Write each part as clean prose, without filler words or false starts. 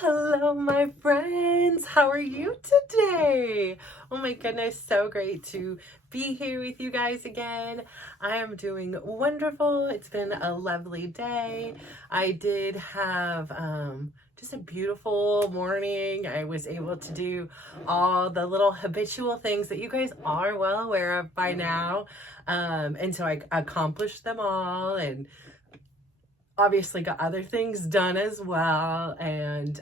Hello, my friends. How are you today? Oh my goodness, so great to be here with you guys again. I am doing wonderful. It's been a lovely day. I did have just a beautiful morning. I was able to do all the little habitual things that you guys are well aware of by now. And so I accomplished them all and obviously got other things done as well, and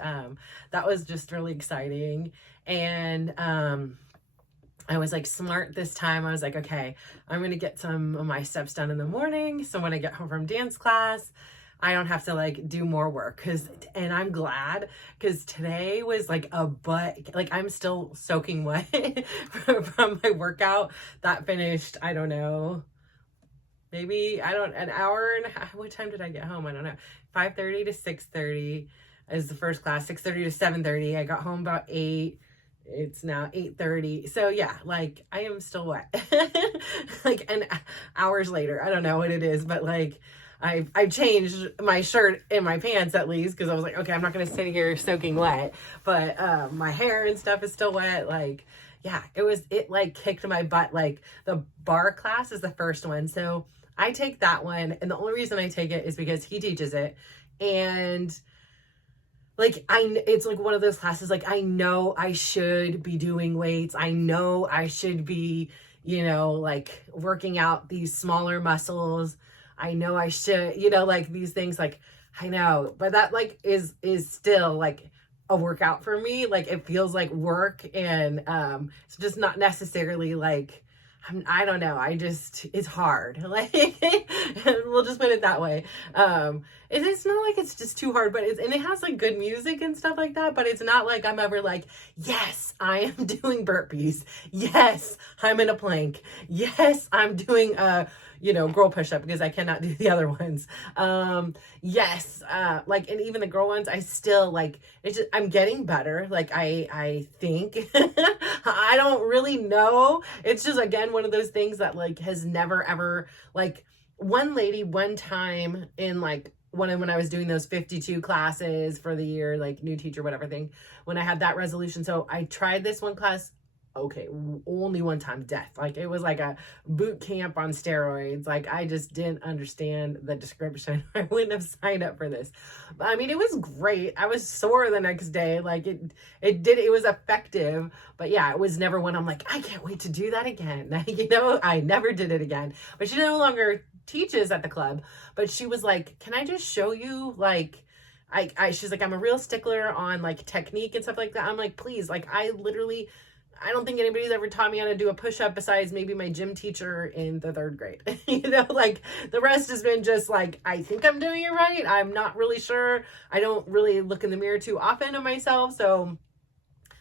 that was just really exciting. And I was like smart this time. I was like, okay, I'm gonna get some of my steps done in the morning, so when I get home from dance class I don't have to like do more work. And I'm glad, because today was like a butt, like I'm still soaking wet from my workout that finished, I don't know, maybe, an hour and a half. What time did I get home? I don't know. 5:30 to 6:30 is the first class. 6:30 to 7:30. I got home about 8. It's now 8:30. So yeah, like I am still wet. Like, and hours later, I don't know what it is, but like I changed my shirt and my pants at least, because I was like, okay, I'm not gonna sit here soaking wet. But my hair and stuff is still wet. Like, yeah, it like kicked my butt. Like the bar class is the first one. So I take that one, and the only reason I take it is because he teaches it. And like it's like one of those classes, like I know I should be doing weights. I know I should be, like working out these smaller muscles. I know I should, like these things, like I know, but that like is still like a workout for me. Like it feels like work, and it's just not necessarily like I don't know. It's hard. Like, we'll just put it that way. It's not like it's just too hard, but and it has like good music and stuff like that, but it's not like I'm ever like, yes, I am doing burpees. Yes, I'm in a plank. Yes, I'm doing girl push-up, because I cannot do the other ones. Yes, like, and even the girl ones, I still like, it's just, I'm getting better. Like, I think, I don't really know. It's just, again, one of those things that like has never ever, like, one lady one time in like when I was doing those 52 classes for the year, like new teacher, whatever thing, when I had that resolution. So I tried this one class. Okay, only one time, death. Like it was like a boot camp on steroids. Like I just didn't understand the description. I wouldn't have signed up for this. But I mean, it was great. I was sore the next day. Like it was effective. But yeah, it was never one I'm like, I can't wait to do that again. I never did it again. But she no longer teaches at the club. But she was like, can I just show you, like, she's like, I'm a real stickler on like technique and stuff like that. I'm like, please, like I don't think anybody's ever taught me how to do a push-up besides maybe my gym teacher in the 3rd grade. Like the rest has been just like, I think I'm doing it right. I'm not really sure. I don't really look in the mirror too often of myself. So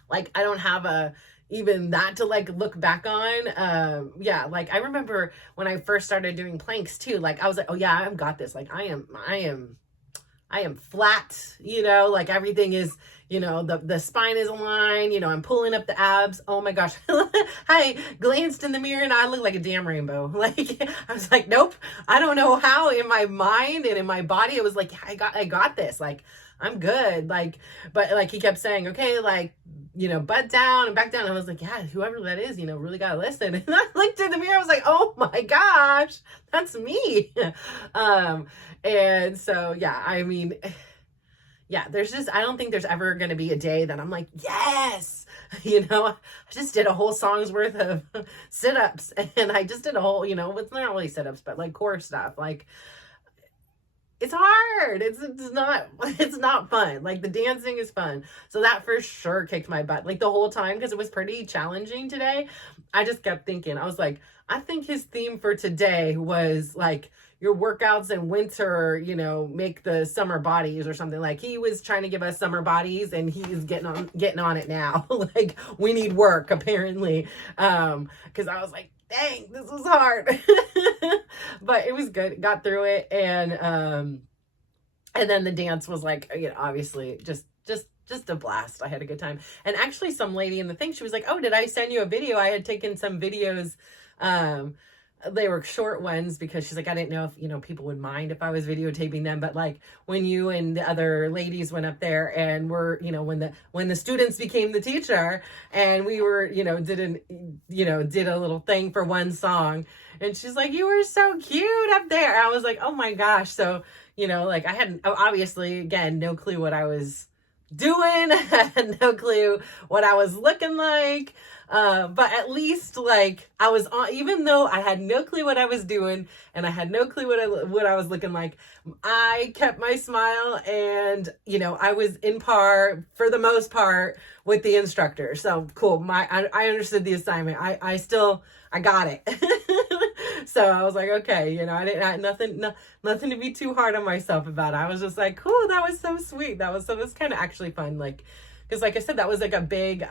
like, I don't have even that to like look back on. Yeah, like I remember when I first started doing planks too, like I was like, oh yeah, I've got this. Like I am flat, like everything is, the spine is aligned, I'm pulling up the abs. Oh my gosh. I glanced in the mirror and I look like a damn rainbow. Like, I was like, nope, I don't know how in my mind and in my body, it was like, I got this. Like, I'm good. Like, but like he kept saying, okay, like, butt down and back down. I was like, yeah, whoever that is, really gotta listen. And I looked in the mirror, I was like, oh my gosh, that's me. And so, yeah, I mean, yeah, I don't think there's ever going to be a day that I'm like, yes, I just did a whole song's worth of sit-ups, and I just did a whole, it's not really sit-ups, but like core stuff. Like, it's hard. It's not fun. Like the dancing is fun. So that for sure kicked my butt. Like the whole time, because it was pretty challenging today. I just kept thinking, I was like, I think his theme for today was like, your workouts in winter, make the summer bodies or something. Like he was trying to give us summer bodies, and he's getting on it now. Like we need work apparently. Cause I was like, dang, this was hard. But it was good. Got through it. And then the dance was like, obviously just a blast. I had a good time. And actually some lady in the thing, she was like, oh, did I send you a video? I had taken some videos, they were short ones because she's like, I didn't know if, you know, people would mind if I was videotaping them. But like when you and the other ladies went up there and were, you know, when the students became the teacher and we were, you know, did a little thing for one song. And she's like, you were so cute up there. And I was like, oh my gosh. So, you know, like I had obviously, again, no clue what I was doing, had no clue what I was looking like. But at least like I was on, even though I had no clue what I was doing and I had no clue what I was looking like, I kept my smile and, you know, I was in par for the most part with the instructor. So cool. I understood the assignment. I got it. So I was like, okay, you know, I had nothing to be too hard on myself about it. I was just like, cool, that was so sweet. That was kind of actually fun. Like, cause like I said, that was like a big,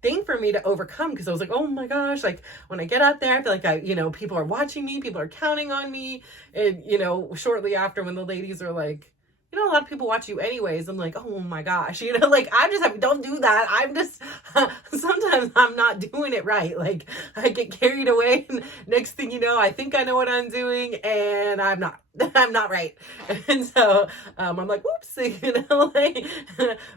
thing for me to overcome. Cause I was like, oh my gosh, like when I get out there, I feel like you know, people are watching me, people are counting on me. And, you know, shortly after when the ladies are like, you know, a lot of people watch you anyways. I'm like, oh my gosh, you know, like don't do that. I'm just, sometimes I'm not doing it right. Like I get carried away and next thing you know, I think I know what I'm doing and I'm not right. And so, I'm like, whoops, you know, like,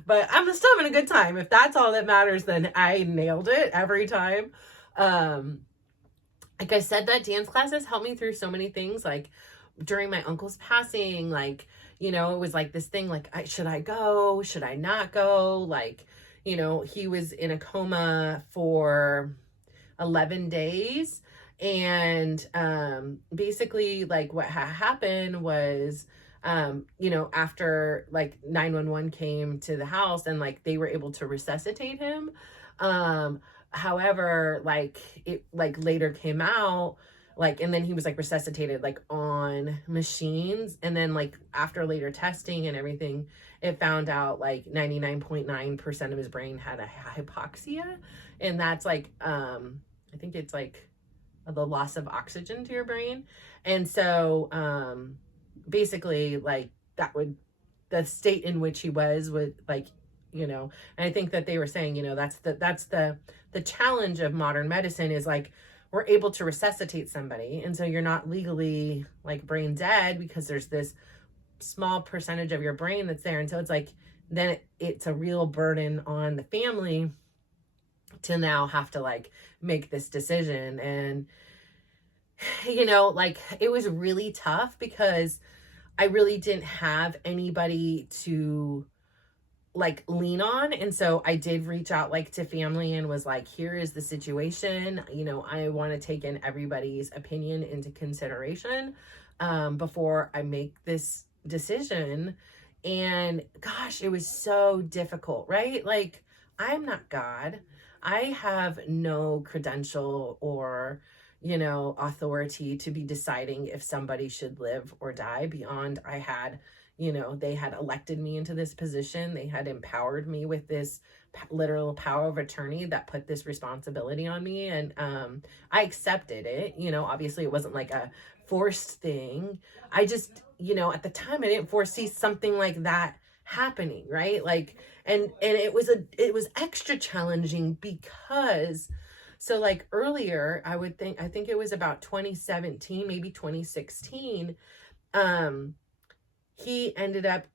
but I'm still having a good time. If that's all that matters, then I nailed it every time. Like I said, that dance classes helped me through so many things. Like during my uncle's passing, like, you know, it was like this thing, like, should I go? Should I not go? Like, you know, he was in a coma for 11 days. And basically, like, what happened was, you know, after like 911 came to the house and like they were able to resuscitate him. However, like it like later came out, like, and then he was like resuscitated like on machines, and then like after later testing and everything, it found out like 99.9% of his brain had a hypoxia, and that's like I think it's like the loss of oxygen to your brain. And so basically like the state in which he was would like, you know, and I think that they were saying, you know, that's the challenge of modern medicine is like we're able to resuscitate somebody. And so you're not legally like brain dead because there's this small percentage of your brain that's there. And so it's like, then it's a real burden on the family to now have to like make this decision. And, you know, like it was really tough because I really didn't have anybody to like lean on. And so I did reach out like to family and was like, here is the situation. You know, I want to take in everybody's opinion into consideration before I make this decision. And gosh, it was so difficult, right? Like I'm not God. I have no credential or, you know, authority to be deciding if somebody should live or die beyond I had, you know, they had elected me into this position. They had empowered me with this literal power of attorney that put this responsibility on me. And I accepted it. You know, obviously it wasn't like a forced thing. I just, you know, at the time I didn't foresee something like that happening, right? Like, and it was extra challenging because so like earlier, I think it was about 2017, maybe 2016, he ended up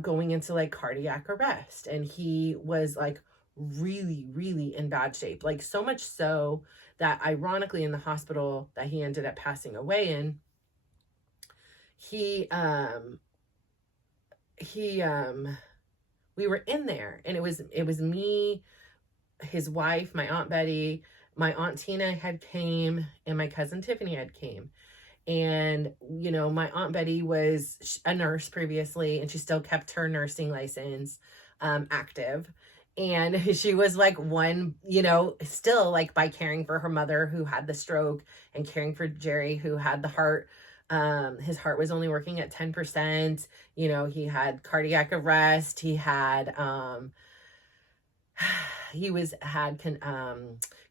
going into like cardiac arrest, and he was like really, really in bad shape. Like so much so that ironically in the hospital that he ended up passing away in, we were in there, and it was me, his wife, my Aunt Betty, my Aunt Tina had came, and my cousin Tiffany had came. And, you know, my Aunt Betty was a nurse previously, and she still kept her nursing license active. And she was like one, you know, still like by caring for her mother who had the stroke and caring for Geary who had the heart. His heart was only working at 10%. You know, he had cardiac arrest. He had,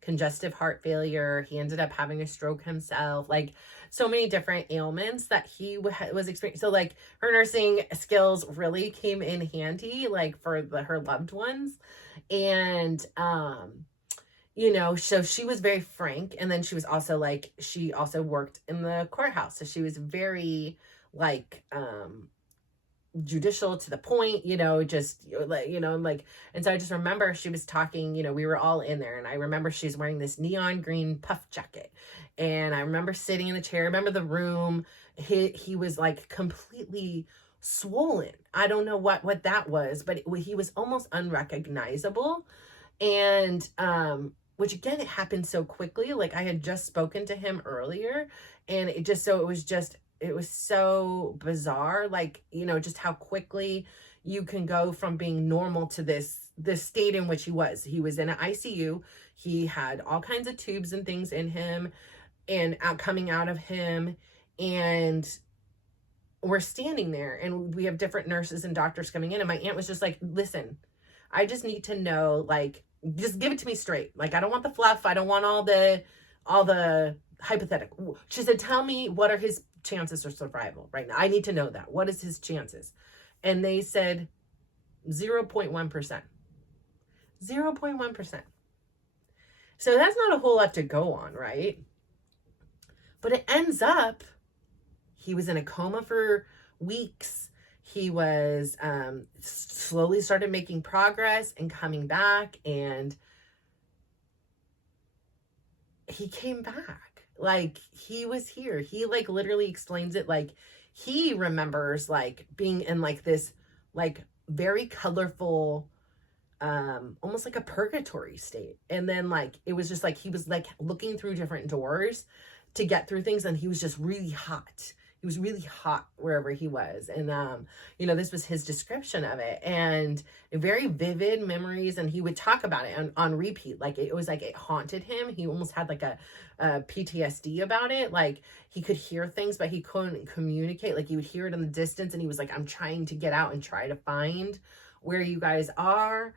congestive heart failure. He ended up having a stroke himself, like so many different ailments that he was experiencing. So like her nursing skills really came in handy, like for her loved ones. And, so she was very frank. And then she was also like, she also worked in the courthouse. So she was very like, judicial to the point, just like, like, and so I just remember she was talking, we were all in there, and I remember she's wearing this neon green puff jacket, and I remember sitting in the chair. I remember the room. He was like completely swollen. I don't know what that was, but he was almost unrecognizable. And which again, it happened so quickly. Like I had just spoken to him earlier, and it was so bizarre, like, just how quickly you can go from being normal to this state in which he was in an ICU. He had all kinds of tubes and things in him and coming out of him. And we're standing there, and we have different nurses and doctors coming in. And my aunt was just like, listen, I just need to know, like, just give it to me straight. Like, I don't want the fluff. I don't want all the hypothetical. She said, tell me, what are his chances of survival right now? I need to know that. What is his chances? And they said 0.1%. 0.1%. So that's not a whole lot to go on, right? But it ends up, he was in a coma for weeks. He was slowly started making progress and coming back, and he came back. Like, he was here. He like literally explains it like he remembers like being in like this like very colorful, almost like a purgatory state. And then like it was just like he was like looking through different doors to get through things, and he was just really hot. He was really hot wherever he was. And, this was his description of it, and very vivid memories. And he would talk about it on repeat. Like, it was like it haunted him. He almost had like a PTSD about it. Like, he could hear things, but he couldn't communicate. Like, he would hear it in the distance, and he was like, I'm trying to get out and try to find where you guys are.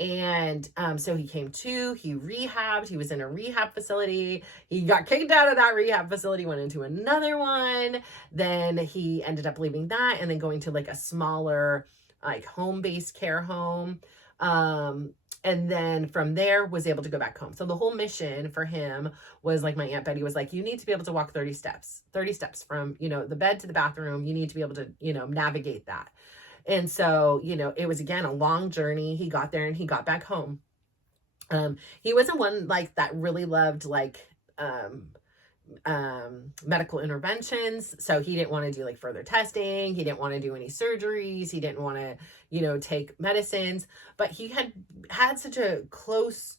And so he came to, he rehabbed, he was in a rehab facility. He got kicked out of that rehab facility, went into another one. Then he ended up leaving that and then going to like a smaller, like home-based care home. And then from there was able to go back home. So the whole mission for him was, like, my Aunt Betty was like, you need to be able to walk 30 steps from, the bed to the bathroom. You need to be able to, navigate that. And so, it was, again, a long journey. He got there and he got back home. He wasn't one like that really loved like, medical interventions. So he didn't want to do like further testing. He didn't want to do any surgeries. He didn't want to, take medicines, but he had such a close,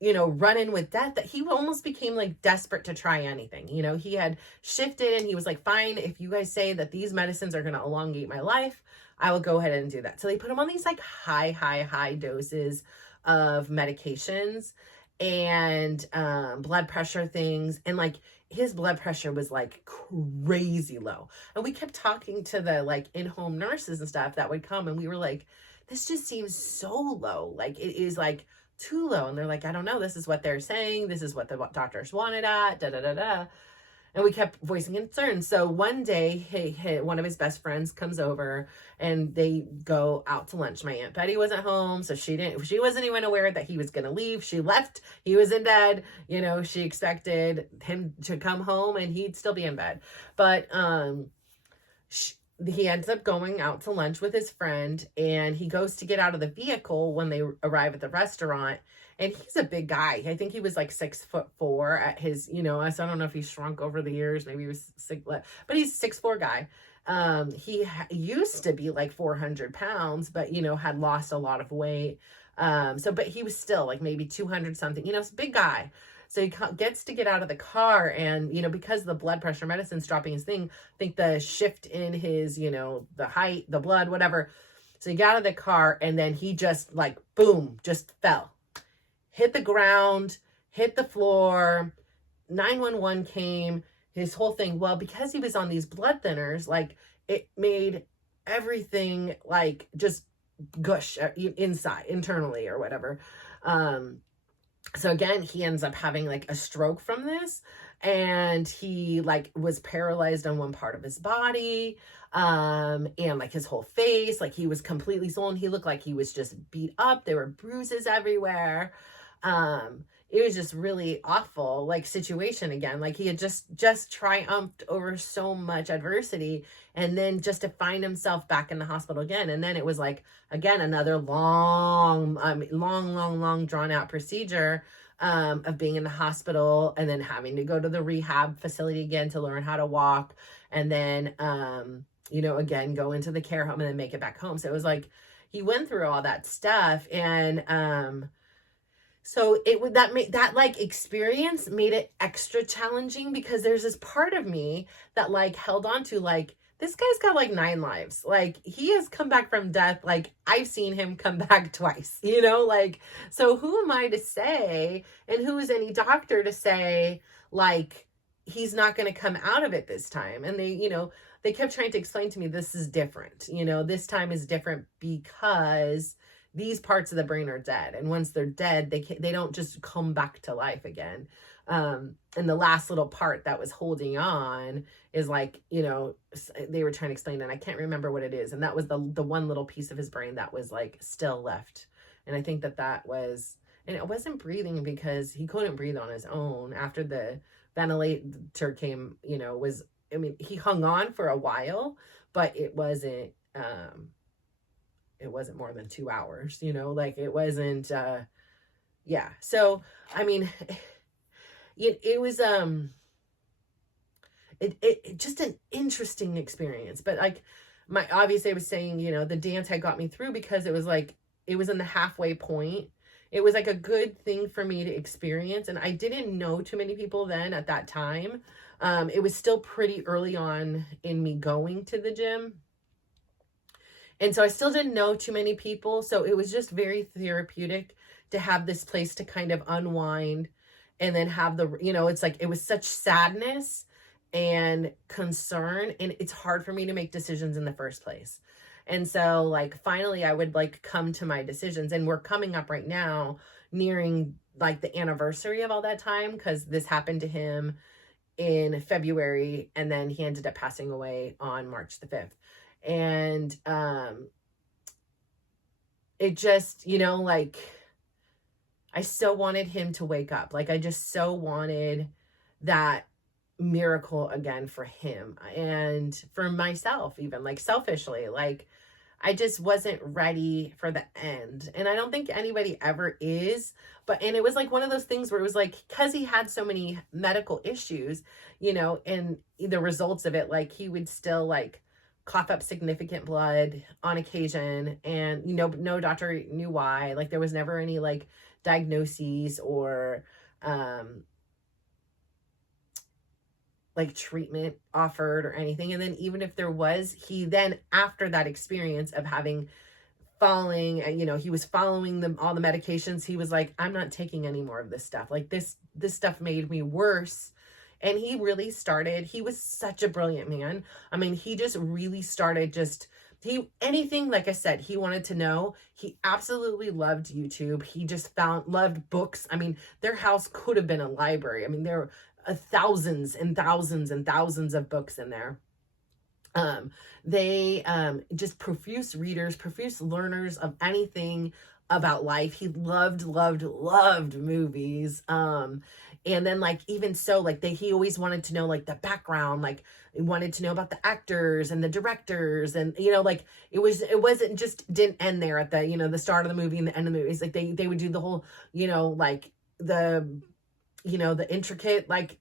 run in with death that he almost became like desperate to try anything. He had shifted, and he was like, fine, if you guys say that these medicines are going to elongate my life, I will go ahead and do that. So they put him on these like high doses of medications and blood pressure things. And like his blood pressure was like crazy low. And we kept talking to the like in-home nurses and stuff that would come, and we were like, this just seems so low. Like, it is like too low. And they're like, I don't know, this is what they're saying, this is what the doctors wanted at da. And we kept voicing concerns. So one day, one of his best friends comes over, and they go out to lunch. My Aunt Betty wasn't home, so she wasn't even aware that he was going to leave. She left. He was in bed. She expected him to come home and he'd still be in bed. But he ends up going out to lunch with his friend, and he goes to get out of the vehicle when they arrive at the restaurant. And he's a big guy. I think he was like 6'4" at his, so I don't know if he shrunk over the years. Maybe he was 6, but he's 6'4" guy. He used to be like 400 pounds, but, had lost a lot of weight. But he was still like maybe 200 something, it's a big guy. So he gets to get out of the car, and, because the blood pressure medicine's dropping his thing, I think the shift in his, the height, the blood, whatever. So he got out of the car, and then he just like, boom, just fell. Hit the ground, hit the floor. 911 came, his whole thing. Well, because he was on these blood thinners, like, it made everything like just gush internally or whatever. So again, he ends up having like a stroke from this, and he like was paralyzed on one part of his body, and like his whole face, like he was completely swollen. He looked like he was just beat up. There were bruises everywhere. it was just really awful, like, situation again. Like, he had just triumphed over so much adversity, and then just to find himself back in the hospital again. And then it was like, again, another long drawn out procedure, of being in the hospital, and then having to go to the rehab facility again to learn how to walk, and then again go into the care home and then make it back home. So it was like he went through all that stuff. And so it would that like experience made it extra challenging, because there's this part of me that like held on to, like, this guy's got like 9 lives. Like, he has come back from death. Like, I've seen him come back twice, like, so who am I to say, and who is any doctor to say, like, he's not going to come out of it this time? And they kept trying to explain to me, this is different. This time is different because these parts of the brain are dead. And once they're dead, they don't just come back to life again. And the last little part that was holding on is like, they were trying to explain, and I can't remember what it is. And that was the one little piece of his brain that was like still left. And I think that was, and it wasn't breathing, because he couldn't breathe on his own after the ventilator came, he hung on for a while, but it wasn't more than 2 hours, like, it wasn't, yeah. So, I mean, it was, it just an interesting experience. But like, obviously I was saying, the dance had got me through, because it was like, it was in the halfway point. It was like a good thing for me to experience. And I didn't know too many people then at that time. It was still pretty early on in me going to the gym. And so I still didn't know too many people. So it was just very therapeutic to have this place to kind of unwind, and then have it's like, it was such sadness and concern, and it's hard for me to make decisions in the first place. And so, like, finally I would like come to my decisions, and we're coming up right now, nearing like the anniversary of all that time, because this happened to him in February, and then he ended up passing away on March the 5th. And it just, like, I so wanted him to wake up. Like, I just so wanted that miracle again for him, and for myself, even, like, selfishly. Like, I just wasn't ready for the end. And I don't think anybody ever is. And it was like one of those things where it was like, because he had so many medical issues, and the results of it, like, he would still like cough up significant blood on occasion, and no doctor knew why. Like, there was never any like diagnoses or like treatment offered or anything. And then even if there was, he then, after that experience of having falling, he was following all the medications, he was like, I'm not taking any more of this stuff. Like, this stuff made me worse. And he really started, he was such a brilliant man. I mean, he just really started anything, like I said, he wanted to know. He absolutely loved YouTube. He just loved books. I mean, their house could have been a library. I mean, there were thousands and thousands and thousands of books in there. They just profuse readers, profuse learners of anything about life. He loved movies. And then, like, even so, like, he always wanted to know, like, the background, like, he wanted to know about the actors and the directors, and, like, it didn't end there at the, the start of the movie and the end of the movie. It's like, they would do the whole, like, the intricate, like,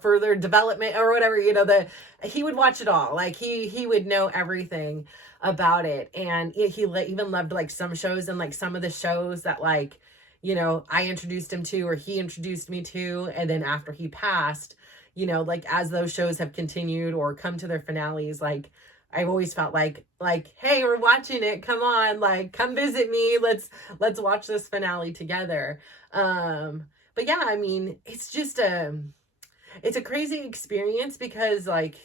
further development or whatever, he would watch it all. Like, he would know everything about it. And he even loved, like, some shows, and like some of the shows that, like, I introduced him to, or he introduced me to. And then after he passed, like, as those shows have continued or come to their finales, like, I've always felt like, hey, we're watching it. Come on, like, come visit me. Let's watch this finale together. But yeah, I mean, it's just it's a crazy experience, because, like,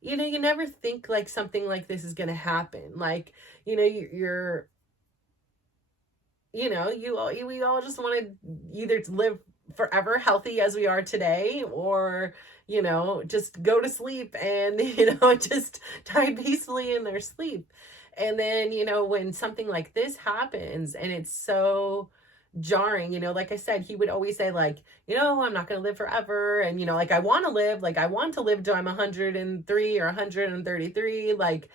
you never think like something like this is going to happen. Like, we all just want to either live forever healthy as we are today, or, just go to sleep and, just die peacefully in their sleep. And then, when something like this happens, and it's so jarring, like I said, he would always say like, I'm not going to live forever. And, like, I want to live, like, I want to live till I'm 103 or 133, like,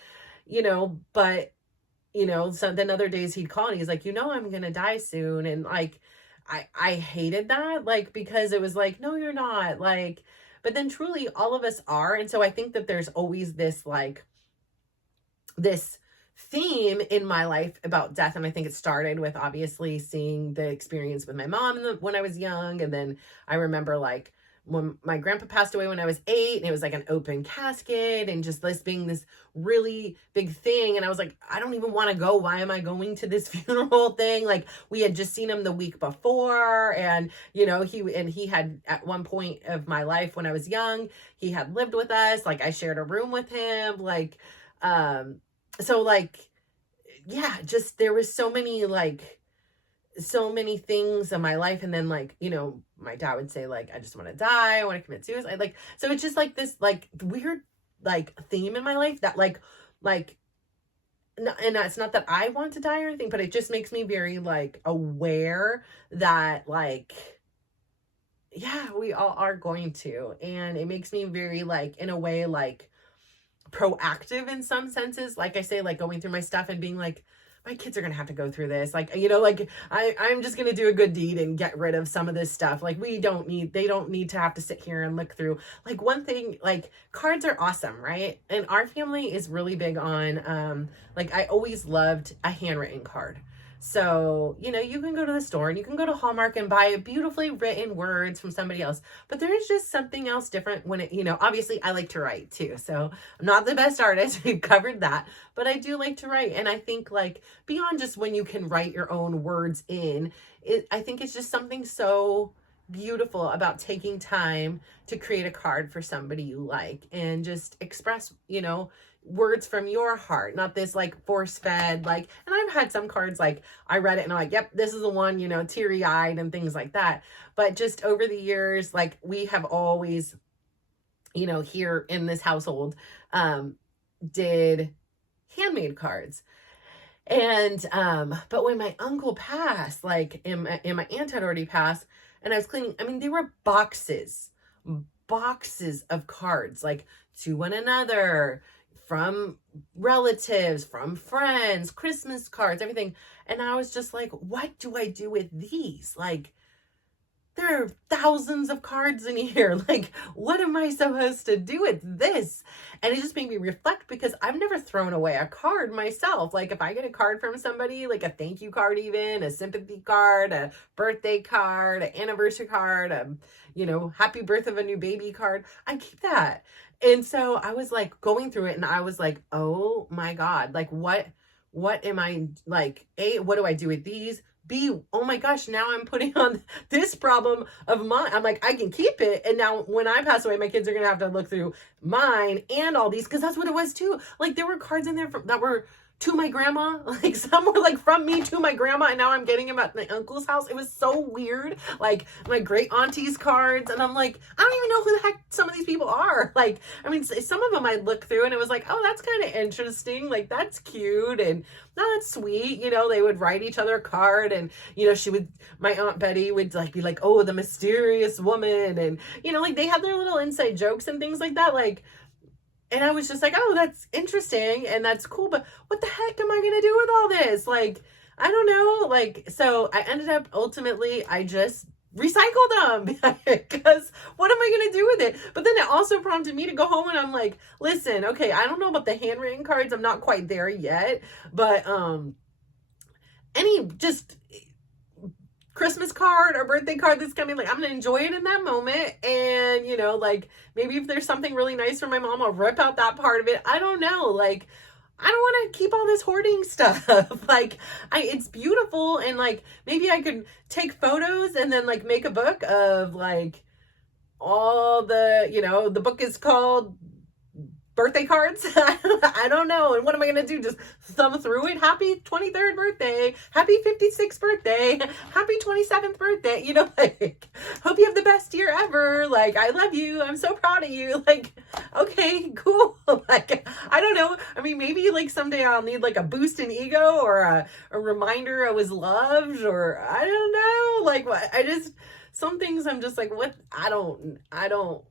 but, so then other days he'd call and he's like, I'm going to die soon. And like, I hated that, like, because it was like, no, you're not, like, but then truly all of us are. And so I think that there's always this, like, this theme in my life about death. And I think it started with obviously seeing the experience with my mom when I was young. And then I remember like when my grandpa passed away when I was 8, and it was like an open casket and just this being this really big thing. And I was like, I don't even want to go. Why am I going to this funeral thing? Like, we had just seen him the week before. And, he had at one point of my life when I was young, he had lived with us. Like, I shared a room with him. Like, so like, yeah, just, there was so many things in my life. And then like, my dad would say like, I just want to die. I want to commit suicide. Like, so it's just like this, like, weird, like, theme in my life that like, and it's not that I want to die or anything, but it just makes me very like aware that like, yeah, we all are going to. And it makes me very like, in a way, like, proactive in some senses. Like I say, like, going through my stuff and being like, my kids are gonna have to go through this, like, like, I'm just gonna do a good deed and get rid of some of this stuff. Like, they don't need to have to sit here and look through. Like, one thing, like, cards are awesome, right? And our family is really big on like, I always loved a handwritten card. So, you can go to the store and you can go to Hallmark and buy beautifully written words from somebody else. But there is just something else different when it, obviously I like to write too. So I'm not the best artist. We've covered that. But I do like to write. And I think like beyond just when you can write your own words in, I think it's just something so beautiful about taking time to create a card for somebody you like and just express, words from your heart, not this like force-fed, like, and I've had some cards like I read it and I'm like, yep, this is the one, teary-eyed and things like that. But just over the years, like, we have always, here in this household, did handmade cards. And but when my uncle passed, like, and my aunt had already passed, and I was cleaning, I mean, they were boxes of cards, like, to one another, from relatives, from friends, Christmas cards, everything. And I was just like, what do I do with these? Like, there are thousands of cards in here. Like, what am I supposed to do with this? And it just made me reflect, because I've never thrown away a card myself. Like, if I get a card from somebody, like a thank you card, even a sympathy card, a birthday card, an anniversary card, happy birth of a new baby card, I keep that. And so I was like going through it and I was like, oh my God, like, what am I, like, A, what do I do with these? B, oh my gosh, now I'm putting on this problem of mine. I'm like, I can keep it. And now when I pass away, my kids are going to have to look through mine and all these, because that's what it was too. Like, there were cards in there that were to my grandma, like, some were like from me to my grandma, and now I'm getting them at my uncle's house. It was so weird. Like, my great auntie's cards, and I'm like, I don't even know who the heck some of these people are. Like, I mean, some of them I'd look through and it was like, oh, that's kind of interesting, like, that's cute, and no, that's sweet. They would write each other a card, and my Aunt Betty would like be like, oh, the mysterious woman, and like, they had their little inside jokes and things like that, like. And I was just like, oh, that's interesting and that's cool, but what the heck am I going to do with all this? Like, I don't know. Like, so I ended up, ultimately, I just recycled them, because what am I going to do with it? But then it also prompted me to go home and I'm like, listen, okay, I don't know about the handwritten cards. I'm not quite there yet, but any just Christmas card or birthday card that's coming, like, I'm gonna enjoy it in that moment. And like, maybe if there's something really nice for my mom, I'll rip out that part of it. I don't know, like, I don't want to keep all this hoarding stuff. Like, it's beautiful, and like, maybe I could take photos and then like make a book of like all the, the book is called birthday cards. I don't know. And what am I going to do? Just thumb through it? Happy 23rd birthday. Happy 56th birthday. Happy 27th birthday. You know, like, hope you have the best year ever. Like, I love you. I'm so proud of you. Like, okay, cool. Like, I don't know. I mean, maybe like someday I'll need like a boost in ego or a reminder I was loved, or I don't know. Like, what? Some things I'm just like, what? I don't know.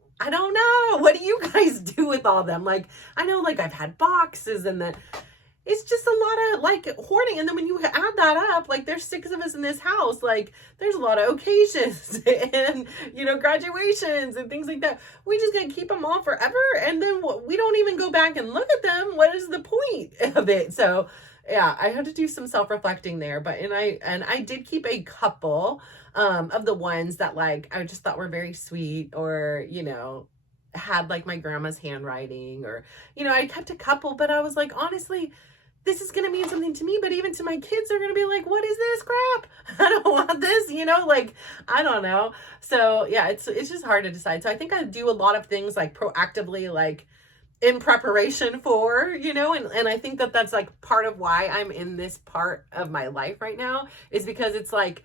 What do you guys do with all them? Like, I know, like, I've had boxes and then it's just a lot of like hoarding. And then when you add that up, like, there's 6 of us in this house. Like, there's a lot of occasions and, you know, graduations and things like that. We just gonna keep them all forever. And then we don't even go back and look at them. What is the point of it? So yeah, I had to do some self-reflecting there, but, and I did keep a couple, of the ones that like, I just thought were very sweet, or, you know, had like my grandma's handwriting, or, you know, I kept a couple, but I was like, honestly, this is going to mean something to me, but even to my kids, they're going to be like, what is this crap? I don't want this, you know, like, I don't know. So yeah, it's just hard to decide. So I think I do a lot of things like proactively, like in preparation for, you know, and I think that that's like part of why I'm in this part of my life right now, is because it's like,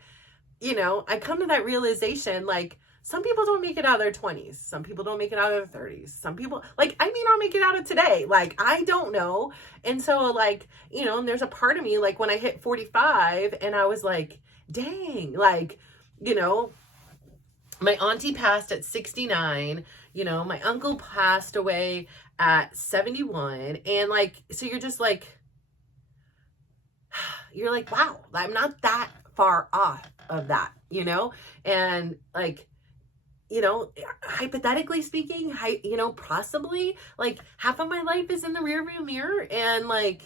you know, I come to that realization, like, some people don't make it out of their 20s. Some people don't make it out of their 30s. Some people, like, I may not make it out of today. Like, I don't know. And so, like, you know, and there's a part of me, like, when I hit 45 and I was like, dang, like, you know, my auntie passed at 69, you know, my uncle passed away at 71. And, like, so you're just like, you're like, wow, I'm not that far off of that, you know? And, like, you know, hypothetically speaking, you know, possibly like half of my life is in the rearview mirror. And like,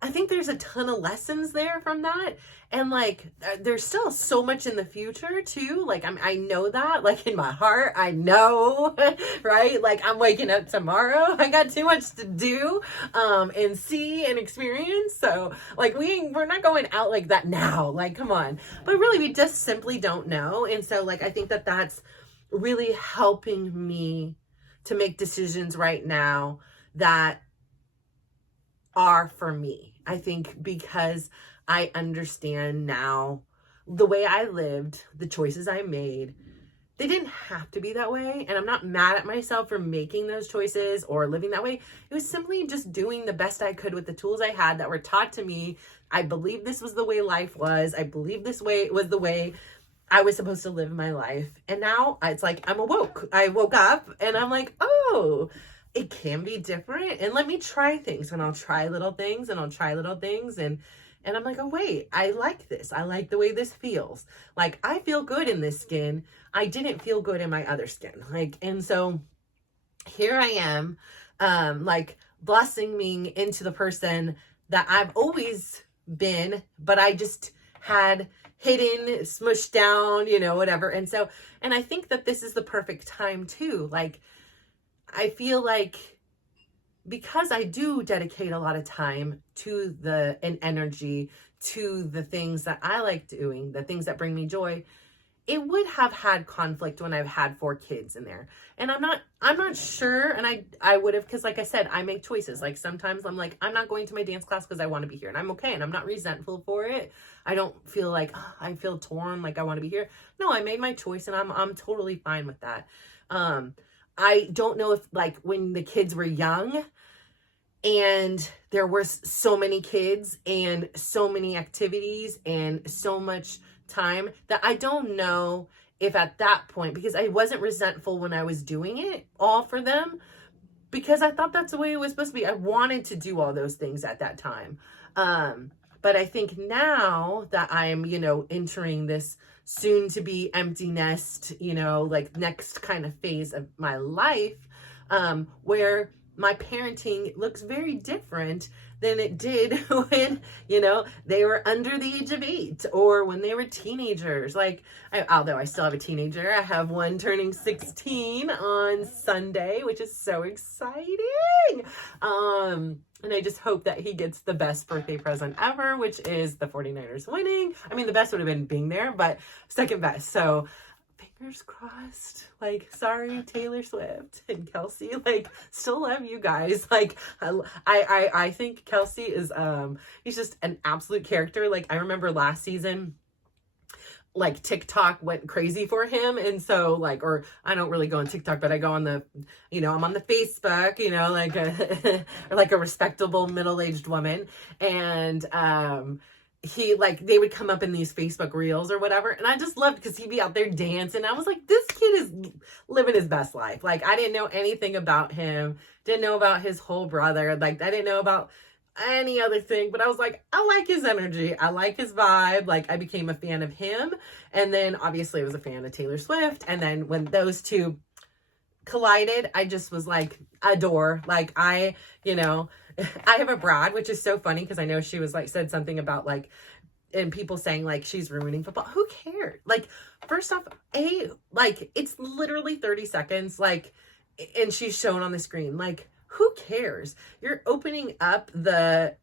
I think there's a ton of lessons there from that. And like, there's still so much in the future too. Like, I know that, like, in my heart, I know, right? Like, I'm waking up tomorrow. I got too much to do, and see and experience. So like, we're not going out like that now. Like, come on. But really, we just simply don't know. And so like, I think that that's really helping me to make decisions right now that are for me. I think because I understand now the way I lived, the choices I made, they didn't have to be that way. And I'm not mad at myself for making those choices or living that way. It was simply just doing the best I could with the tools I had that were taught to me. I believe this was the way life was. I believe this way was the way I was supposed to live my life. And now it's like, I'm awoke. I woke up and I'm like, oh, it can be different. And let me try things. And I'll try little things and I'll try little things. And I'm like, oh, wait, I like this. I like the way this feels. Like, I feel good in this skin. I didn't feel good in my other skin. Like, and so here I am, like, blossoming into the person that I've always been, but I just had hidden, smushed down, you know, whatever. And so, and I think that this is the perfect time too. Like, I feel like because I do dedicate a lot of time to and energy to the things that I like doing, the things that bring me joy, it would have had conflict when I've had 4 kids in there. And I'm not sure. And I would have, because like I said, I make choices. Like, sometimes I'm like, I'm not going to my dance class because I want to be here, and I'm okay. And I'm not resentful for it. I don't feel like, oh, I feel torn, like I want to be here. No, I made my choice and I'm totally fine with that. I don't know if, like, when the kids were young and there were so many kids and so many activities and so much time, that I don't know if at that point, because I wasn't resentful when I was doing it all for them, because I thought that's the way it was supposed to be. I wanted to do all those things at that time. But I think now that I'm, you know, entering this soon to be empty nest, you know, like next kind of phase of my life, where my parenting looks very different than it did when, you know, they were under the age of 8 or when they were teenagers. Like, although I still have a teenager, I have one turning 16 on Sunday, which is so exciting. And I just hope that he gets the best birthday present ever, which is the 49ers winning. I mean, the best would have been being there, but second best. So fingers crossed. Like, sorry, Taylor Swift and Kelsey. Like, still love you guys. Like, I think Kelsey is he's just an absolute character. Like, I remember last season, like TikTok went crazy for him. And so like, or I don't really go on TikTok, but I go on the, I'm on the Facebook, like or like a respectable middle-aged woman. And, he like, they would come up in these Facebook reels or whatever. And I just loved because he'd be out there dancing. I was like, this kid is living his best life. Like, I didn't know anything about him. Didn't know about his whole brother. Like, I didn't know about any other thing, but I was like, I like his energy. I like his vibe. Like, I became a fan of him. And then obviously I was a fan of Taylor Swift. And then when those two collided, I just was like, adore. Like, I have a Brad, which is so funny because I know she was like, said something about like, and people saying like she's ruining football. Who cares? Like, first off, like, it's literally 30 seconds, like, and she's shown on the screen. Like, who cares? You're opening up the,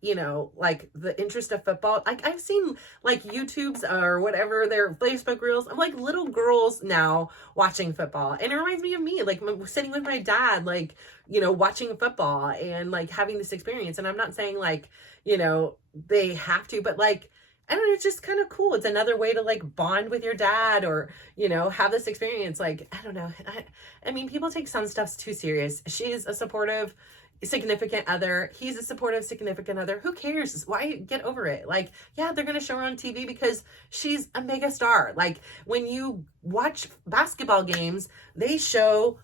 like the interest of football. Like, I've seen like YouTubes or whatever, their Facebook reels of like little girls now watching football. And it reminds me of me, like sitting with my dad, like, watching football and like having this experience. And I'm not saying like, they have to, but like, I don't know, it's just kind of cool. It's another way to like bond with your dad or, have this experience. Like, I don't know. I mean, people take some stuff too serious. She's a supportive significant other. He's a supportive significant other. Who cares? Why get over it? Like, yeah, they're going to show her on TV because she's a mega star. Like, when you watch basketball games, they show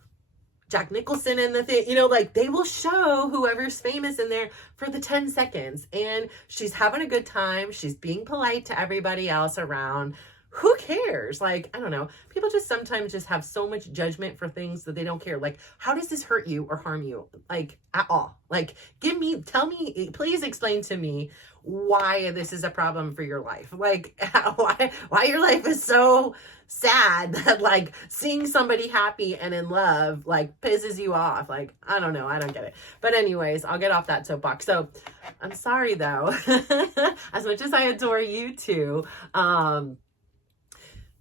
Jack Nicholson in the thing, like they will show whoever's famous in there for the 10 seconds and she's having a good time. She's being polite to everybody else around. Who cares? Like, I don't know. People just sometimes just have so much judgment for things that they don't care. Like, how does this hurt you or harm you? Like, at all? Like, tell me, please explain to me why this is a problem for your life. Like, why your life is so sad that like seeing somebody happy and in love like pisses you off. Like, I don't know. I don't get it. But anyways, I'll get off that soapbox. So I'm sorry though. As much as I adore you two,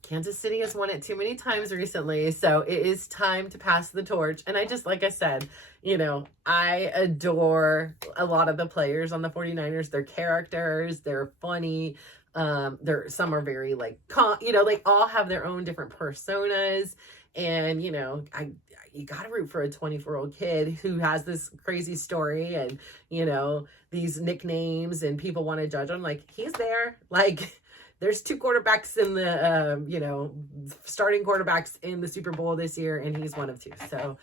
Kansas City has won it too many times recently, so it is time to pass the torch. And I just, like I said, I adore a lot of the players on the 49ers. Their characters, they're funny. Some are very like, they all have their own different personas. And, you got to root for a 24-year-old kid who has this crazy story and, these nicknames and people want to judge him. Like, he's there. Like, there's two quarterbacks in the, starting quarterbacks in the Super Bowl this year, and he's one of two. So,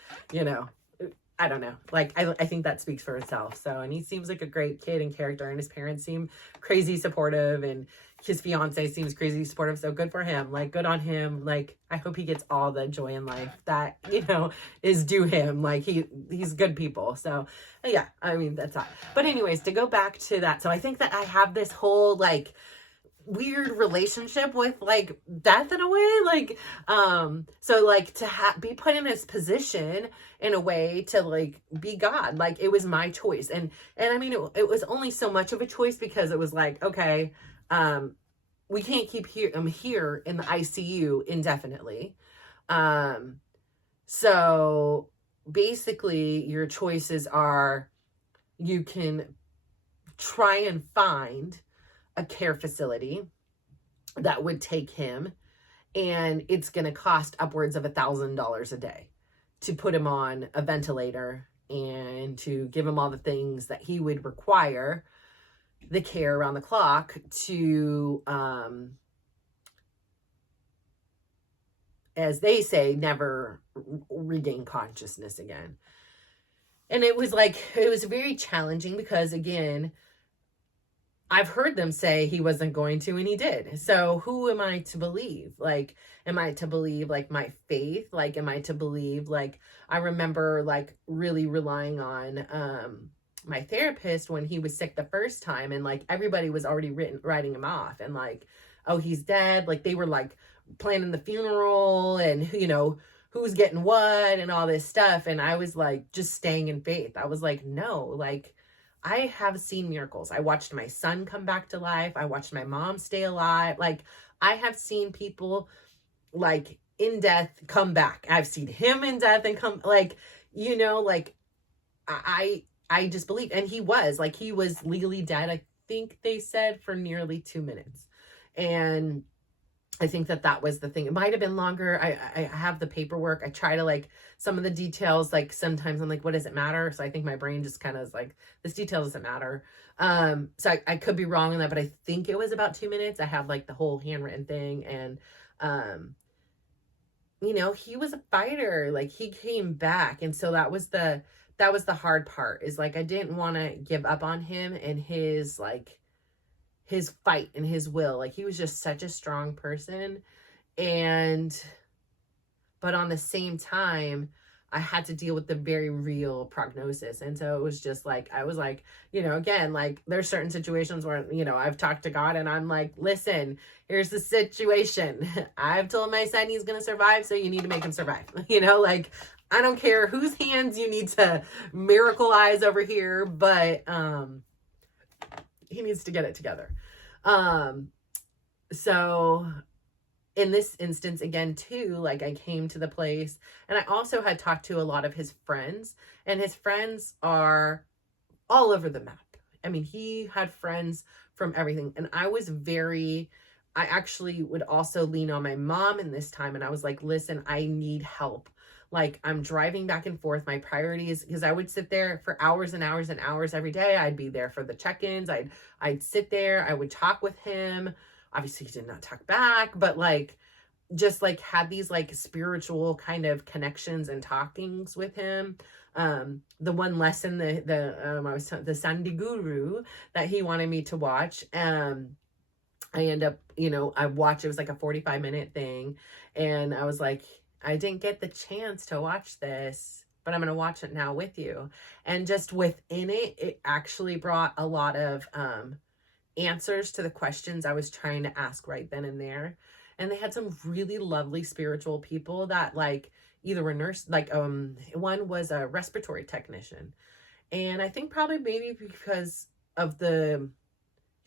I don't know. Like, I think that speaks for itself. So, and he seems like a great kid and character, and his parents seem crazy supportive, and his fiance seems crazy supportive. So good for him. Like, good on him. Like, I hope he gets all the joy in life that, is due him. Like, he's good people. So, yeah, I mean, that's that. But anyways, to go back to that. So I think that I have this whole, like, weird relationship with like death in a way, like so like to be put in this position in a way to like be God. Like, it was my choice, and I mean it was only so much of a choice because it was like, okay, we can't keep here in the ICU indefinitely, so basically your choices are, you can try and find a care facility that would take him, and it's going to cost upwards of $1,000 a day to put him on a ventilator and to give him all the things that he would require, the care around the clock to, as they say, never regain consciousness again. And it was very challenging because, again, I've heard them say he wasn't going to, and he did. So who am I to believe? Like, am I to believe like my faith? Like, am I to believe, like, I remember like really relying on my therapist when he was sick the first time, and like everybody was already writing him off, and like, oh, he's dead. Like, they were like planning the funeral and, who's getting what and all this stuff. And I was like, just staying in faith. I was like, no, like, I have seen miracles. I watched my son come back to life. I watched my mom stay alive. Like, I have seen people like in death come back. I've seen him in death and come, like, you know, like, I just believe, and he was legally dead, I think they said, for nearly 2 minutes. And I think that was the thing. It might have been longer. I have the paperwork. I try to, like, some of the details, like, sometimes I'm like, what does it matter? So I think my brain just kind of is like, this detail doesn't matter. So I could be wrong on that, but I think it was about 2 minutes. I have, like, the whole handwritten thing. And, you know, he was a fighter. Like, he came back. And so that was the hard part, is, like, I didn't want to give up on him and his, like, his fight and his will. Like, he was just such a strong person. And, but on the same time, I had to deal with the very real prognosis. And so it was just like, I was like, you know, again, like, there's certain situations where, you know, I've talked to God and I'm like, listen, here's the situation. I've told my son he's going to survive, so you need to make him survive. You know, like, I don't care whose hands you need to miracleize over here, but he needs to get it together. So in this instance, again, too, like, I came to the place, and I also had talked to a lot of his friends, and his friends are all over the map. I mean, he had friends from everything. And I actually would also lean on my mom in this time. And I was like, listen, I need help. Like, I'm driving back and forth. My priority is, because I would sit there for hours and hours and hours every day. I'd be there for the check-ins. I'd sit there. I would talk with him. Obviously, he did not talk back, but, like, just, like, had these, like, spiritual kind of connections and talkings with him. The one lesson, the Sunday Guru that he wanted me to watch, I end up, you know, it was like a 45-minute thing. And I was like, I didn't get the chance to watch this, but I'm going to watch it now with you. And just within it, it actually brought a lot of, answers to the questions I was trying to ask right then and there. And they had some really lovely spiritual people that, like, either were nurse, like, one was a respiratory technician. And I think probably maybe because of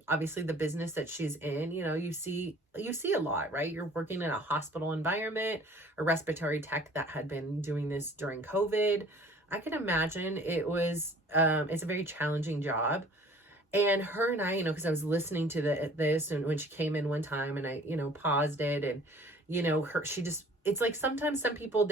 obviously the business that she's in, you know, you see a lot, right? You're working in a hospital environment, a respiratory tech that had been doing this during COVID. I can imagine it's a very challenging job. And her and I, you know, because I was listening to this, and when she came in one time, and I, you know, paused it, and, you know, it's like, sometimes some people,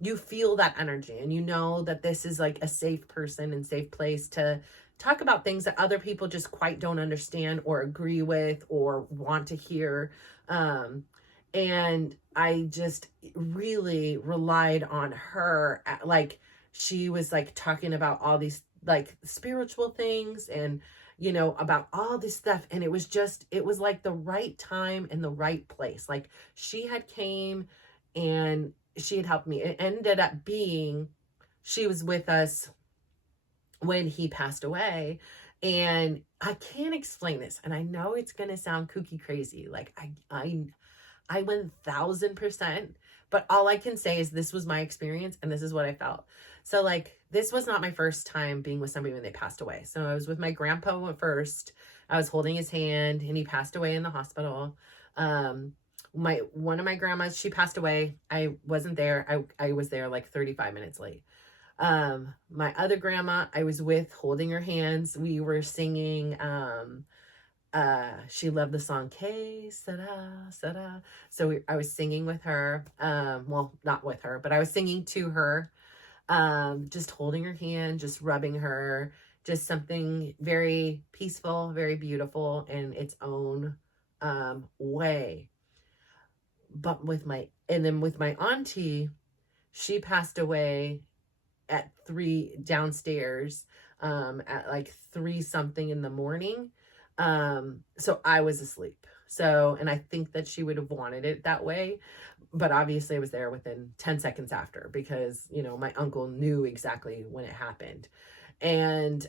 you feel that energy, and you know that this is, like, a safe person and safe place to talk about things that other people just quite don't understand or agree with or want to hear. And I just really relied on her. Like, she was, like, talking about all these, like, spiritual things, and, you know, about all this stuff. And it was like the right time and the right place. Like, she had came and she had helped me. It ended up being, she was with us when he passed away. And I can't explain this. And I know it's going to sound kooky crazy. Like, I 1000%, but all I can say is this was my experience and this is what I felt. So, like, this was not my first time being with somebody when they passed away. So I was with my grandpa at first. I was holding his hand, and he passed away in the hospital. One of my grandmas, she passed away. I wasn't there. I was there like 35 minutes late. My other grandma, I was with, holding her hands. We were singing, she loved the song Que Sera, Sera. So I was singing with her. Well, not with her, but I was singing to her, just holding her hand, just rubbing her, just something very peaceful, very beautiful in its own, way. But with my auntie, she passed away at 3 downstairs, at like 3 something in the morning. So I was asleep. So, and I think that she would have wanted it that way, but obviously I was there within 10 seconds after, because, you know, my uncle knew exactly when it happened. And,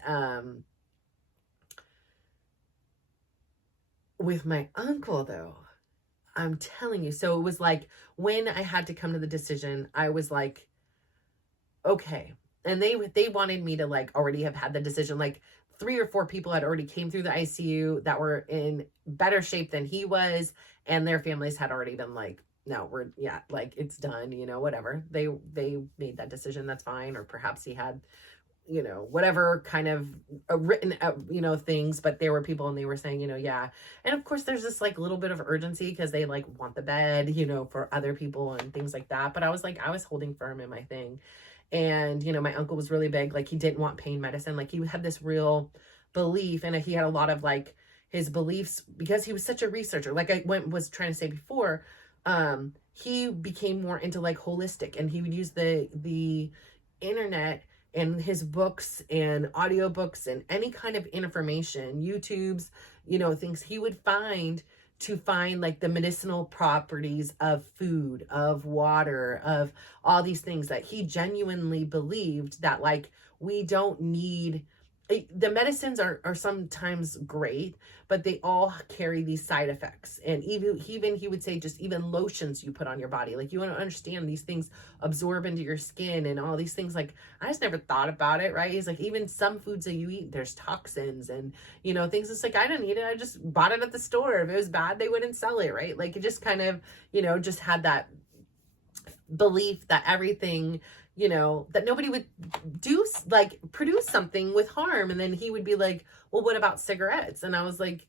with my uncle though, I'm telling you, so it was like, when I had to come to the decision, I was like, okay. And they wanted me to, like, already have had the decision. Like, 3 or 4 people had already came through the ICU that were in better shape than he was, and their families had already been, like, no, yeah, like it's done, whatever. They made that decision. That's fine. Or perhaps he had, whatever kind of written, things, but there were people and they were saying, yeah. And of course there's this like little bit of urgency because they like want the bed, for other people and things like that. But I was holding firm in my thing. And, my uncle was really big. Like he didn't want pain medicine. Like he had this real belief, and he had a lot of like his beliefs because he was such a researcher. Like was trying to say before, he became more into like holistic, and he would use the internet and his books and audiobooks and any kind of information, YouTube's, things he would find to find like the medicinal properties of food, of water, of all these things that he genuinely believed that like we don't need. The medicines are sometimes great, but they all carry these side effects. And even he would say just even lotions you put on your body, like you want to understand these things absorb into your skin and all these things. Like I just never thought about it, right? He's like, even some foods that you eat, there's toxins and things. It's like I didn't eat it, I just bought it at the store. If it was bad, they wouldn't sell it, right? Like it just kind of just had that belief that everything, that nobody would do, like produce something with harm. And then he would be like, well, what about cigarettes? And I was like,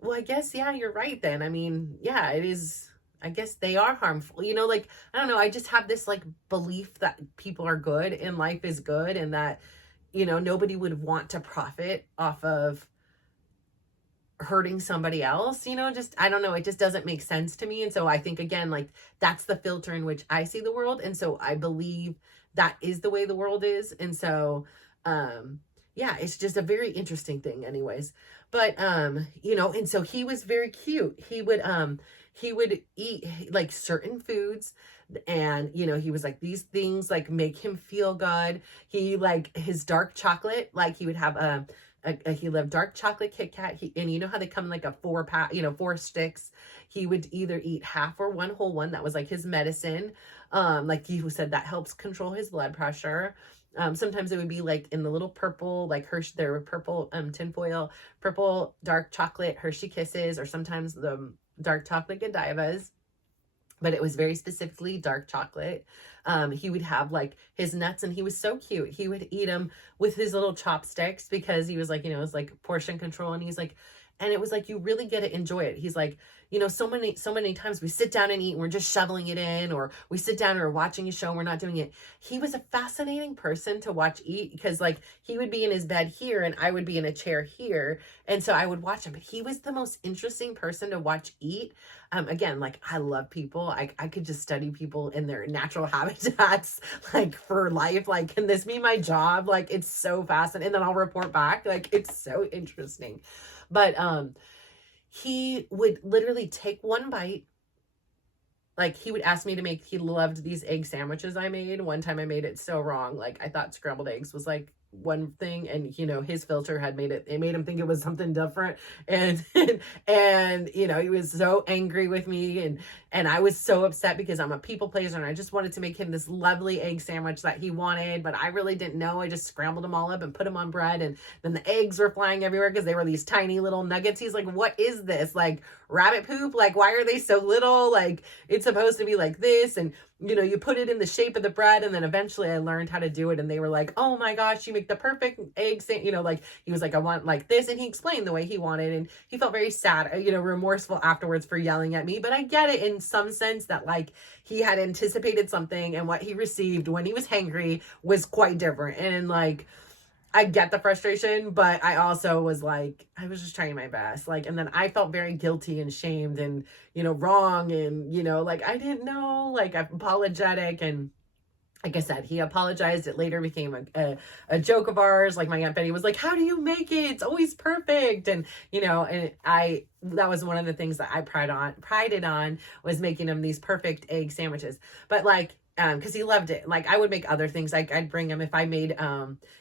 well, I guess, yeah, you're right then. I mean, yeah, it is. I guess they are harmful, like, I don't know. I just have this like belief that people are good and life is good, and that, nobody would want to profit off of hurting somebody else, just, I don't know. It just doesn't make sense to me. And so I think, again, like that's the filter in which I see the world. And so I believe that is the way the world is. And so, yeah, it's just a very interesting thing anyways. But, and so he was very cute. He would eat like certain foods, and he was like, these things like make him feel good. He like his dark chocolate, like he would have he loved dark chocolate Kit Kat. And you know how they come in like a 4-pack, 4 sticks. He would either eat half or one whole one. That was like his medicine. Like he said that helps control his blood pressure. Sometimes it would be like in the little purple, like Hershey, there were purple tinfoil, purple dark chocolate Hershey Kisses, or sometimes the dark chocolate Godivas. But it was very specifically dark chocolate. He would have like his nuts, and he was so cute. He would eat them with his little chopsticks because he was like, it was like portion control. And he's like, and it was like, you really get to enjoy it. He's like, so many times we sit down and eat and we're just shoveling it in, or we sit down and we're watching a show and we're not doing it. He was a fascinating person to watch eat, because like he would be in his bed here and I would be in a chair here. And so I would watch him, but he was the most interesting person to watch eat. Again, like I love people. I could just study people in their natural habitats, like for life. Like, can this be my job? Like, it's so fascinating. And then I'll report back. Like, it's so interesting. But, he would literally take one bite. Like he would ask me to make, he loved these egg sandwiches I made. One time I made it so wrong. Like I thought scrambled eggs was like one thing, and his filter had made it made him think it was something different. And and he was so angry with me, and I was so upset because I'm a people pleaser, and I just wanted to make him this lovely egg sandwich that he wanted, but I really didn't know. I just scrambled them all up and put them on bread, and then the eggs were flying everywhere because they were these tiny little nuggets. He's like, what is this, like rabbit poop? Like, why are they so little? Like, it's supposed to be like this. And you put it in the shape of the bread. And then eventually I learned how to do it, and they were like, oh my gosh, you make the perfect egg like he was like, I want like this. And he explained the way he wanted, and he felt very sad, remorseful afterwards for yelling at me. But I get it in some sense that like he had anticipated something, and what he received when he was hangry was quite different. And like, I get the frustration, but I also was like, I was just trying my best. Like, and then I felt very guilty and shamed and, wrong. And, like, I didn't know, like, I'm apologetic. And like I said, he apologized. It later became a joke of ours. Like my Aunt Betty was like, how do you make it? It's always perfect. And, and that was one of the things that I prided on was making him these perfect egg sandwiches. But like, because he loved it. Like I would make other things. I'd bring him, if I made,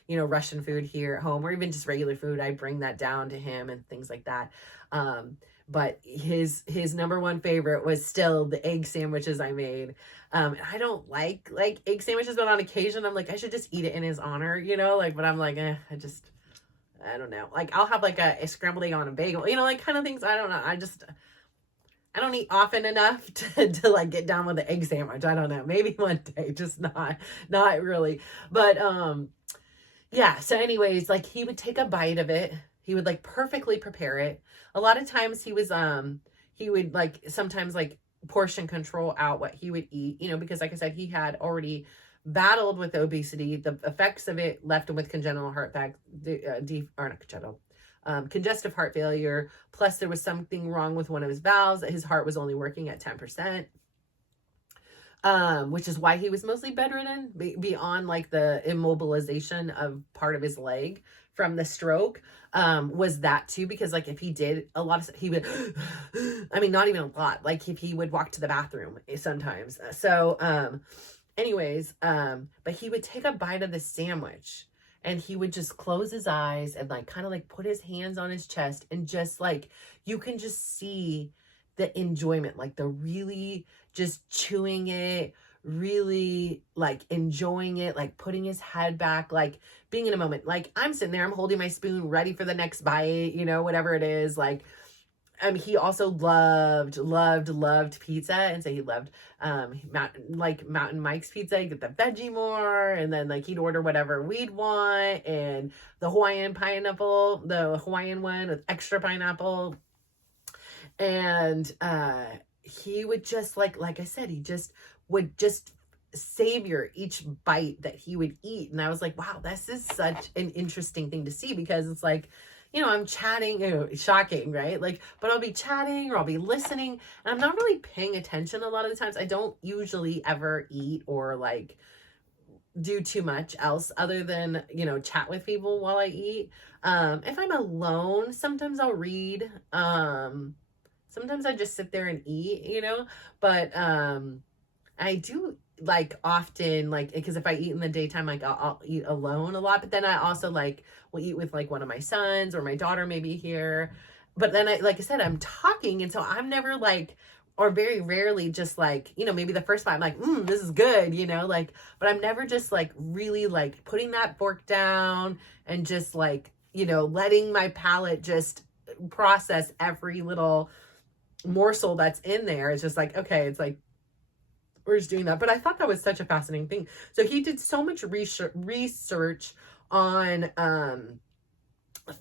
Russian food here at home, or even just regular food, I'd bring that down to him and things like that. But his number one favorite was still the egg sandwiches I made. I don't like egg sandwiches, but on occasion I'm like, I should just eat it in his honor, but I'm like, I don't know. Like I'll have like a scrambled egg on a bagel, like kind of things. I don't know. I don't eat often enough to like get down with the egg sandwich. I don't know. Maybe one day, just not really. But yeah, so anyways, like he would take a bite of it. He would like perfectly prepare it. A lot of times he would like sometimes like portion control out what he would eat, you know, because like I said, he had already battled with obesity. The effects of it left him with congenital heart fact, or not congenital, congestive heart failure. Plus there was something wrong with one of his valves, that his heart was only working at 10%. Which is why he was mostly bedridden beyond like the immobilization of part of his leg from the stroke. Was that too, because like if he did a lot of, he would, I mean, not even a lot, like if he would walk to the bathroom sometimes. So, anyways, but he would take a bite of the sandwich and he would just close his eyes and like kind of like put his hands on his chest and just like, you can just see the enjoyment, like the really just chewing it, really like enjoying it, like putting his head back, like being in a moment. Like I'm sitting there, I'm holding my spoon ready for the next bite, you know, whatever it is. Like, he also loved pizza. And so he loved, Mountain Mike's pizza. He'd get the veggie more. And then like he'd order whatever we'd want. And the Hawaiian pineapple, the Hawaiian one with extra pineapple. And, he would just like I said, he just would just savor each bite that he would eat. And I was like, wow, this is such an interesting thing to see, because it's like, you know, I'm chatting, you know, shocking, right? Like, but I'll be chatting or I'll be listening and I'm not really paying attention a lot of the times. I don't usually ever eat or like do too much else other than, you know, chat with people while I eat. If I'm alone, sometimes I'll read. Sometimes I just sit there and eat, you know, but I do like often, like, because if I eat in the daytime, like I'll eat alone a lot, but then I also like will eat with like one of my sons or my daughter maybe here. But then like I said, I'm talking, and so I'm never like, or very rarely just like, you know, maybe the first bite I'm like, this is good, you know, like, but I'm never just like really like putting that fork down and just like, you know, letting my palate just process every little morsel that's in there. It's just like, okay, it's like we're just doing that. But I thought that was such a fascinating thing. So he did so much research on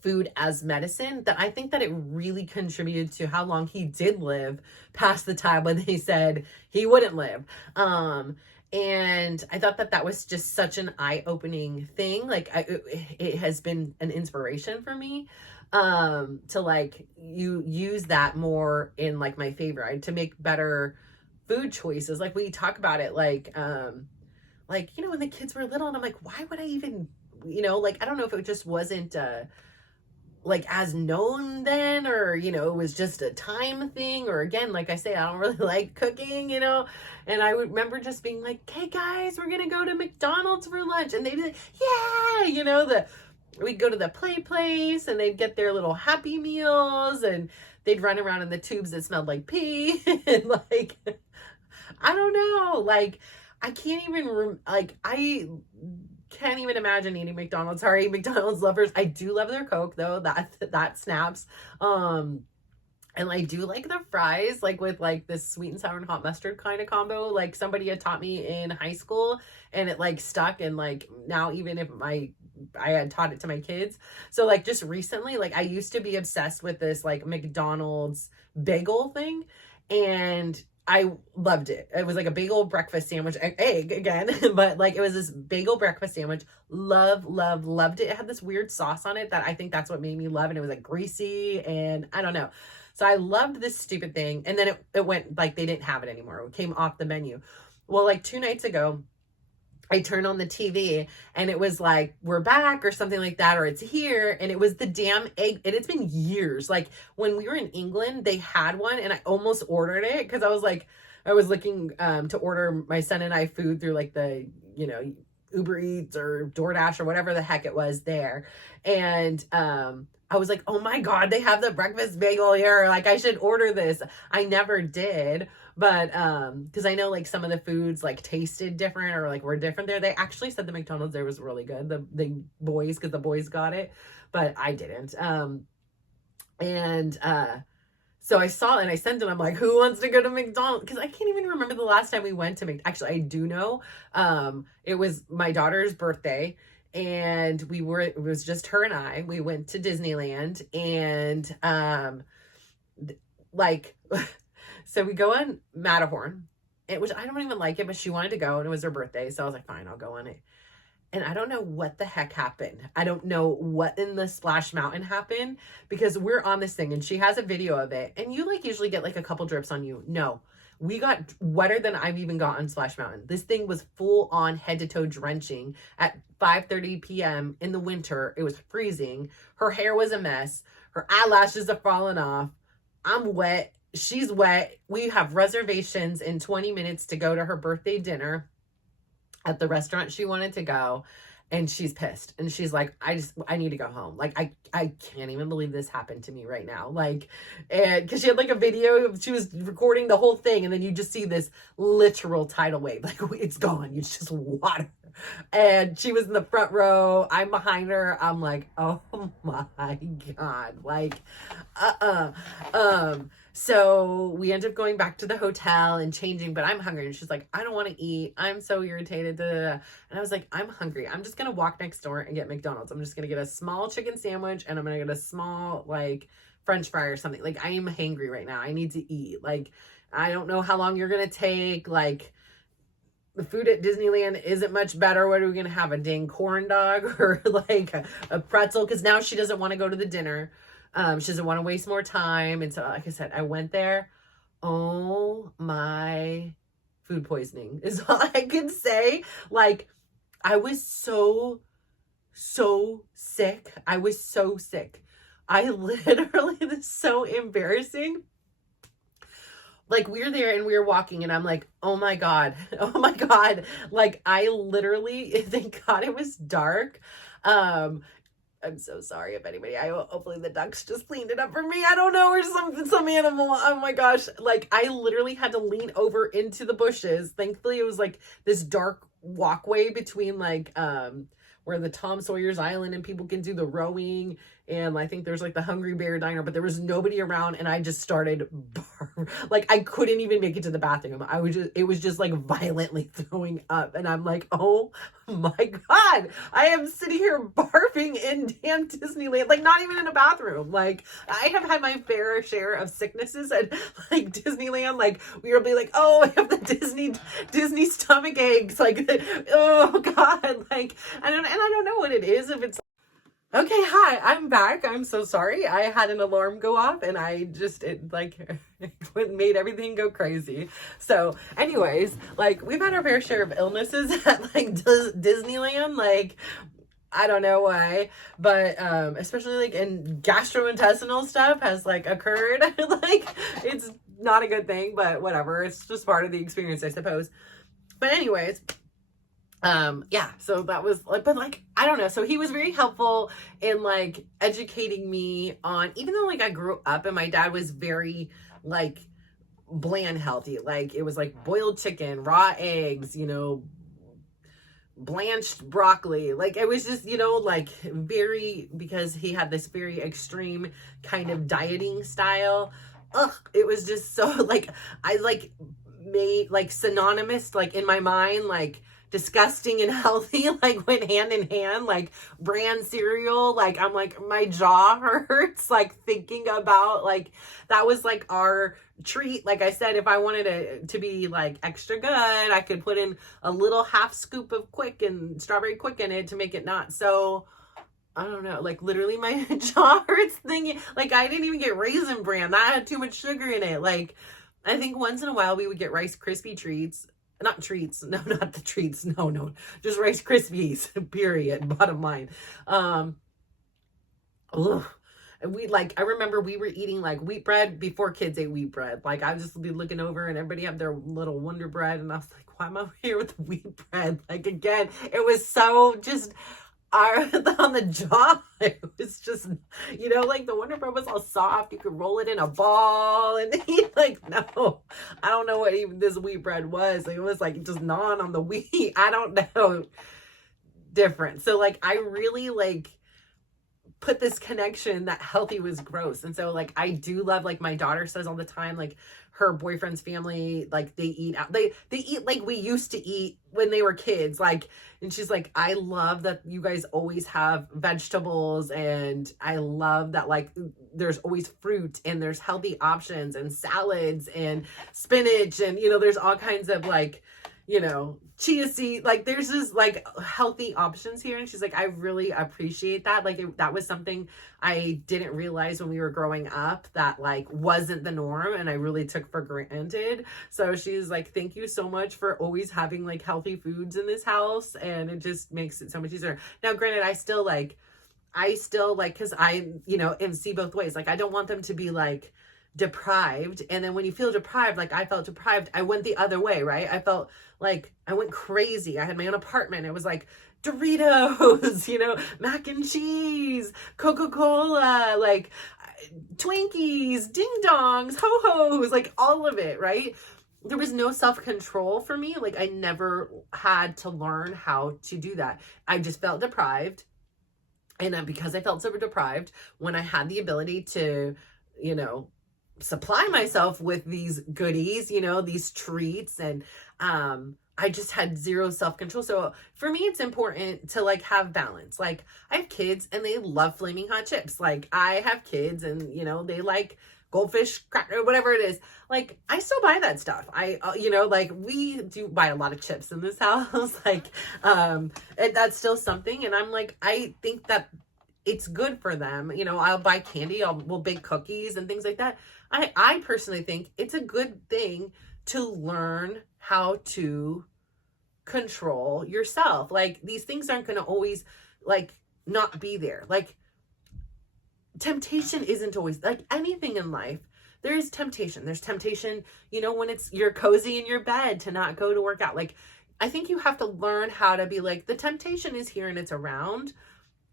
food as medicine that I think that it really contributed to how long he did live past the time when they said he wouldn't live. And I thought that was just such an eye-opening thing. Like it has been an inspiration for me to like use that more in like my favor, to make better food choices. Like we talk about it, like, you know, when the kids were little and I'm like, why would I even, you know, like, I don't know if it just wasn't, like as known then, or, you know, it was just a time thing, or again, like I say, I don't really like cooking, you know, and I would remember just being like, hey guys, we're going to go to McDonald's for lunch. And they'd be like, yeah, you know, we'd go to the play place and they'd get their little Happy Meals and they'd run around in the tubes that smelled like pee. And like, I don't know, like, I can't even, I can't even imagine eating McDonald's. Sorry, McDonald's lovers. I do love their Coke though. That snaps. And I do like the fries, like with like this sweet and sour and hot mustard kind of combo. Like somebody had taught me in high school and it like stuck. And like now, even if I had taught it to my kids. So like just recently, like I used to be obsessed with this like McDonald's bagel thing. And I loved it. It was like a bagel breakfast sandwich, egg again, but like it was this bagel breakfast sandwich. Loved it. It had this weird sauce on it that I think that's what made me love. And it was like greasy and I don't know. So I loved this stupid thing. And then it went like they didn't have it anymore. It came off the menu. Well, like 2 nights ago, I turned on the TV and it was like, we're back or something like that, or it's here. And it was the damn egg. And it's been years. Like when we were in England, they had one and I almost ordered it because I was like, I was looking to order my son and I food through like the, you know, Uber Eats or DoorDash or whatever the heck it was there. And I was like, oh my God, they have the breakfast bagel here. Like I should order this. I never did. But because I know like some of the foods like tasted different or like were different there. They actually said the McDonald's there was really good. The boys, because the boys got it, but I didn't. So I saw it and I sent it. I'm like, who wants to go to McDonald's? Because I can't even remember the last time we went to McDonald's. Actually, I do know. It was my daughter's birthday, and it was just her and I. We went to Disneyland, and like, so we go on Matterhorn, which I don't even like it, but she wanted to go, and it was her birthday, so I was like, fine, I'll go on it. And I don't know what the heck happened. I don't know what in the Splash Mountain happened, because we're on this thing and she has a video of it. And you like usually get like a couple drips on you. No, we got wetter than I've even got on Splash Mountain. This thing was full on head to toe drenching at 5:30 p.m. in the winter. It was freezing. Her hair was a mess. Her eyelashes are falling off. I'm wet. She's wet. We have reservations in 20 minutes to go to her birthday dinner at the restaurant she wanted to go, and she's pissed, and she's like, I need to go home. Like, I can't even believe this happened to me right now. Like, and because she had like a video, she was recording the whole thing, and then you just see this literal tidal wave, like it's gone, it's just water. And she was in the front row, I'm behind her. I'm like, oh my God, like, so we ended up going back to the hotel and changing, but I'm hungry. And she's like, I don't want to eat. I'm so irritated. And I was like, I'm hungry. I'm just going to walk next door and get McDonald's. I'm just going to get a small chicken sandwich, and I'm going to get a small, like, French fry or something. Like, I am hangry right now. I need to eat. Like, I don't know how long you're going to take. Like, the food at Disneyland isn't much better. What are we going to have? A dang corn dog or like a pretzel? Because now she doesn't want to go to the dinner. She doesn't want to waste more time. And so, like I said, I went there. Oh my, food poisoning is all I could say. Like, I was so sick. I was so sick. I literally, this is so embarrassing. Like, we were there and we were walking, and I'm like, oh my God. Like, I literally, thank God it was dark. I'm so sorry if anybody, hopefully the ducks just cleaned it up for me. I don't know, or some animal. Oh my gosh. Like, I literally had to lean over into the bushes. Thankfully, it was like this dark walkway between like, where the Tom Sawyer's Island and people can do the rowing. And I think there's like the Hungry Bear Diner, but there was nobody around, and I just started like, I couldn't even make it to the bathroom. It was just like violently throwing up, and I'm like, oh my God, I am sitting here barfing in damn Disneyland, like not even in a bathroom. Like, I have had my fair share of sicknesses at like Disneyland. Like, we were like, oh, I have the Disney stomach aches. Like, oh God, like, I don't know what it is. If it's okay, hi, I'm back. I'm so sorry. I had an alarm go off, and it made everything go crazy. So anyways, like, we've had our fair share of illnesses at like Disneyland. Like, I don't know why, but especially like in gastrointestinal stuff has like occurred. Like, it's not a good thing, but whatever. It's just part of the experience, I suppose. But anyways, yeah, so that was like, but like, I don't know. So he was very helpful in like educating me on, even though like I grew up and my dad was very like bland healthy, like it was like boiled chicken, raw eggs, blanched broccoli. Like, it was just, like very, because he had this very extreme kind of dieting style. It was just so like, I like made like synonymous, like in my mind, like disgusting and healthy like went hand in hand. Like, bran cereal, like I'm like, my jaw hurts like thinking about, like, that was like our treat. Like I said, if I wanted it to be like extra good, I could put in a little half scoop of strawberry quick in it to make it not so, I don't know, like literally my jaw hurts thinking, like, I didn't even get Raisin Bran, that had too much sugar in it. Like, I think once in a while we would get Rice Krispie treats. Not treats. No, not the treats. No. Just Rice Krispies, period. Bottom line. And I remember we were eating like wheat bread before kids ate wheat bread. Like, I would just be looking over and everybody had their little Wonder Bread. And I was like, why am I over here with wheat bread? Like, again, it was so just on the jaw. It was just, like the Wonder Bread was all soft. You could roll it in a ball and eat. Like, no, I don't know what even this wheat bread was. Like, it was like just gnawing on the wheat. I don't know. Different. So like, I really like put this connection that healthy was gross. And so like, I do love, like my daughter says all the time, like her boyfriend's family, like they eat out, they eat like we used to eat when they were kids. Like, and she's like, I love that you guys always have vegetables, and I love that like there's always fruit and there's healthy options and salads and spinach, and you know, there's all kinds of like, you know, chia seed, like there's just like healthy options here. And she's like, I really appreciate that. Like that was something I didn't realize when we were growing up that like wasn't the norm, and I really took for granted. So she's like, thank you so much for always having like healthy foods in this house, and it just makes it so much easier. Now granted, I still like, because I, you know, and see both ways. Like I don't want them to be like deprived, and then when you feel deprived, like I felt deprived, I went the other way, right? I felt like I went crazy. I had my own apartment. It was like Doritos, you know, mac and cheese, Coca-Cola, like Twinkies, ding dongs, ho-hos, like all of it, right? There was no self-control for me. Like I never had to learn how to do that. I just felt deprived. And because I felt so deprived, when I had the ability to, you know, supply myself with these goodies, you know, these treats, and I just had zero self-control. So for me, it's important to like have balance. Like I have kids and they love flaming hot chips. Like I have kids and, you know, they like goldfish cracker, whatever it is. Like I still buy that stuff. You know, like we do buy a lot of chips in this house. Like and that's still something. And I'm like, I think that it's good for them. You know, I'll buy candy, we'll bake cookies and things like that. I personally think it's a good thing to learn how to control yourself. Like these things aren't going to always like not be there. Like temptation isn't always, like anything in life, there is temptation. There's temptation, you know, when you're cozy in your bed to not go to work out. Like I think you have to learn how to be like, the temptation is here and it's around.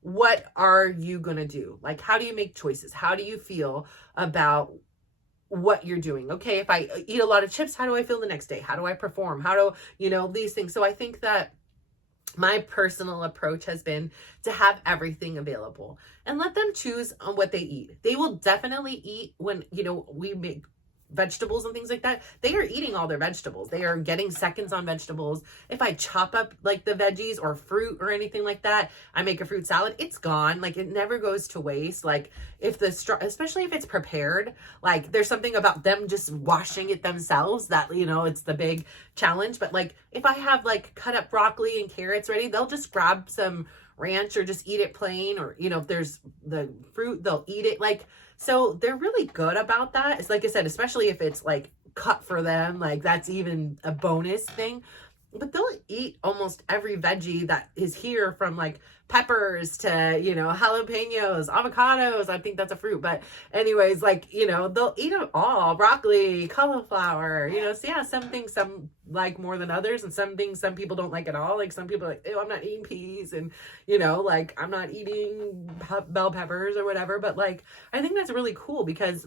What are you going to do? Like, how do you make choices? How do you feel about what you're doing? Okay, if I eat a lot of chips, how do I feel the next day? How do I perform? How do, you know, these things. So I think that my personal approach has been to have everything available and let them choose on what they eat. They will definitely eat when, you know, we make vegetables and things like that. They are eating all their vegetables. They are getting seconds on vegetables. If I chop up like the veggies or fruit or anything like that, I make a fruit salad, it's gone. Like it never goes to waste. Like if especially if it's prepared, like there's something about them just washing it themselves that, you know, it's the big challenge. But like if I have like cut up broccoli and carrots ready, they'll just grab some ranch or just eat it plain, or, you know, if there's the fruit, they'll eat it. Like, so they're really good about that. It's like I said, especially if it's like cut for them, like that's even a bonus thing. But they'll eat almost every veggie that is here, from like peppers to, you know, jalapenos, avocados. I think that's a fruit. But anyways, like, you know, they'll eat them all. Broccoli, cauliflower, you know. So yeah, some things some like more than others, and some things some people don't like at all. Like some people are like, ew, I'm not eating peas, and, you know, like I'm not eating bell peppers or whatever. But like, I think that's really cool because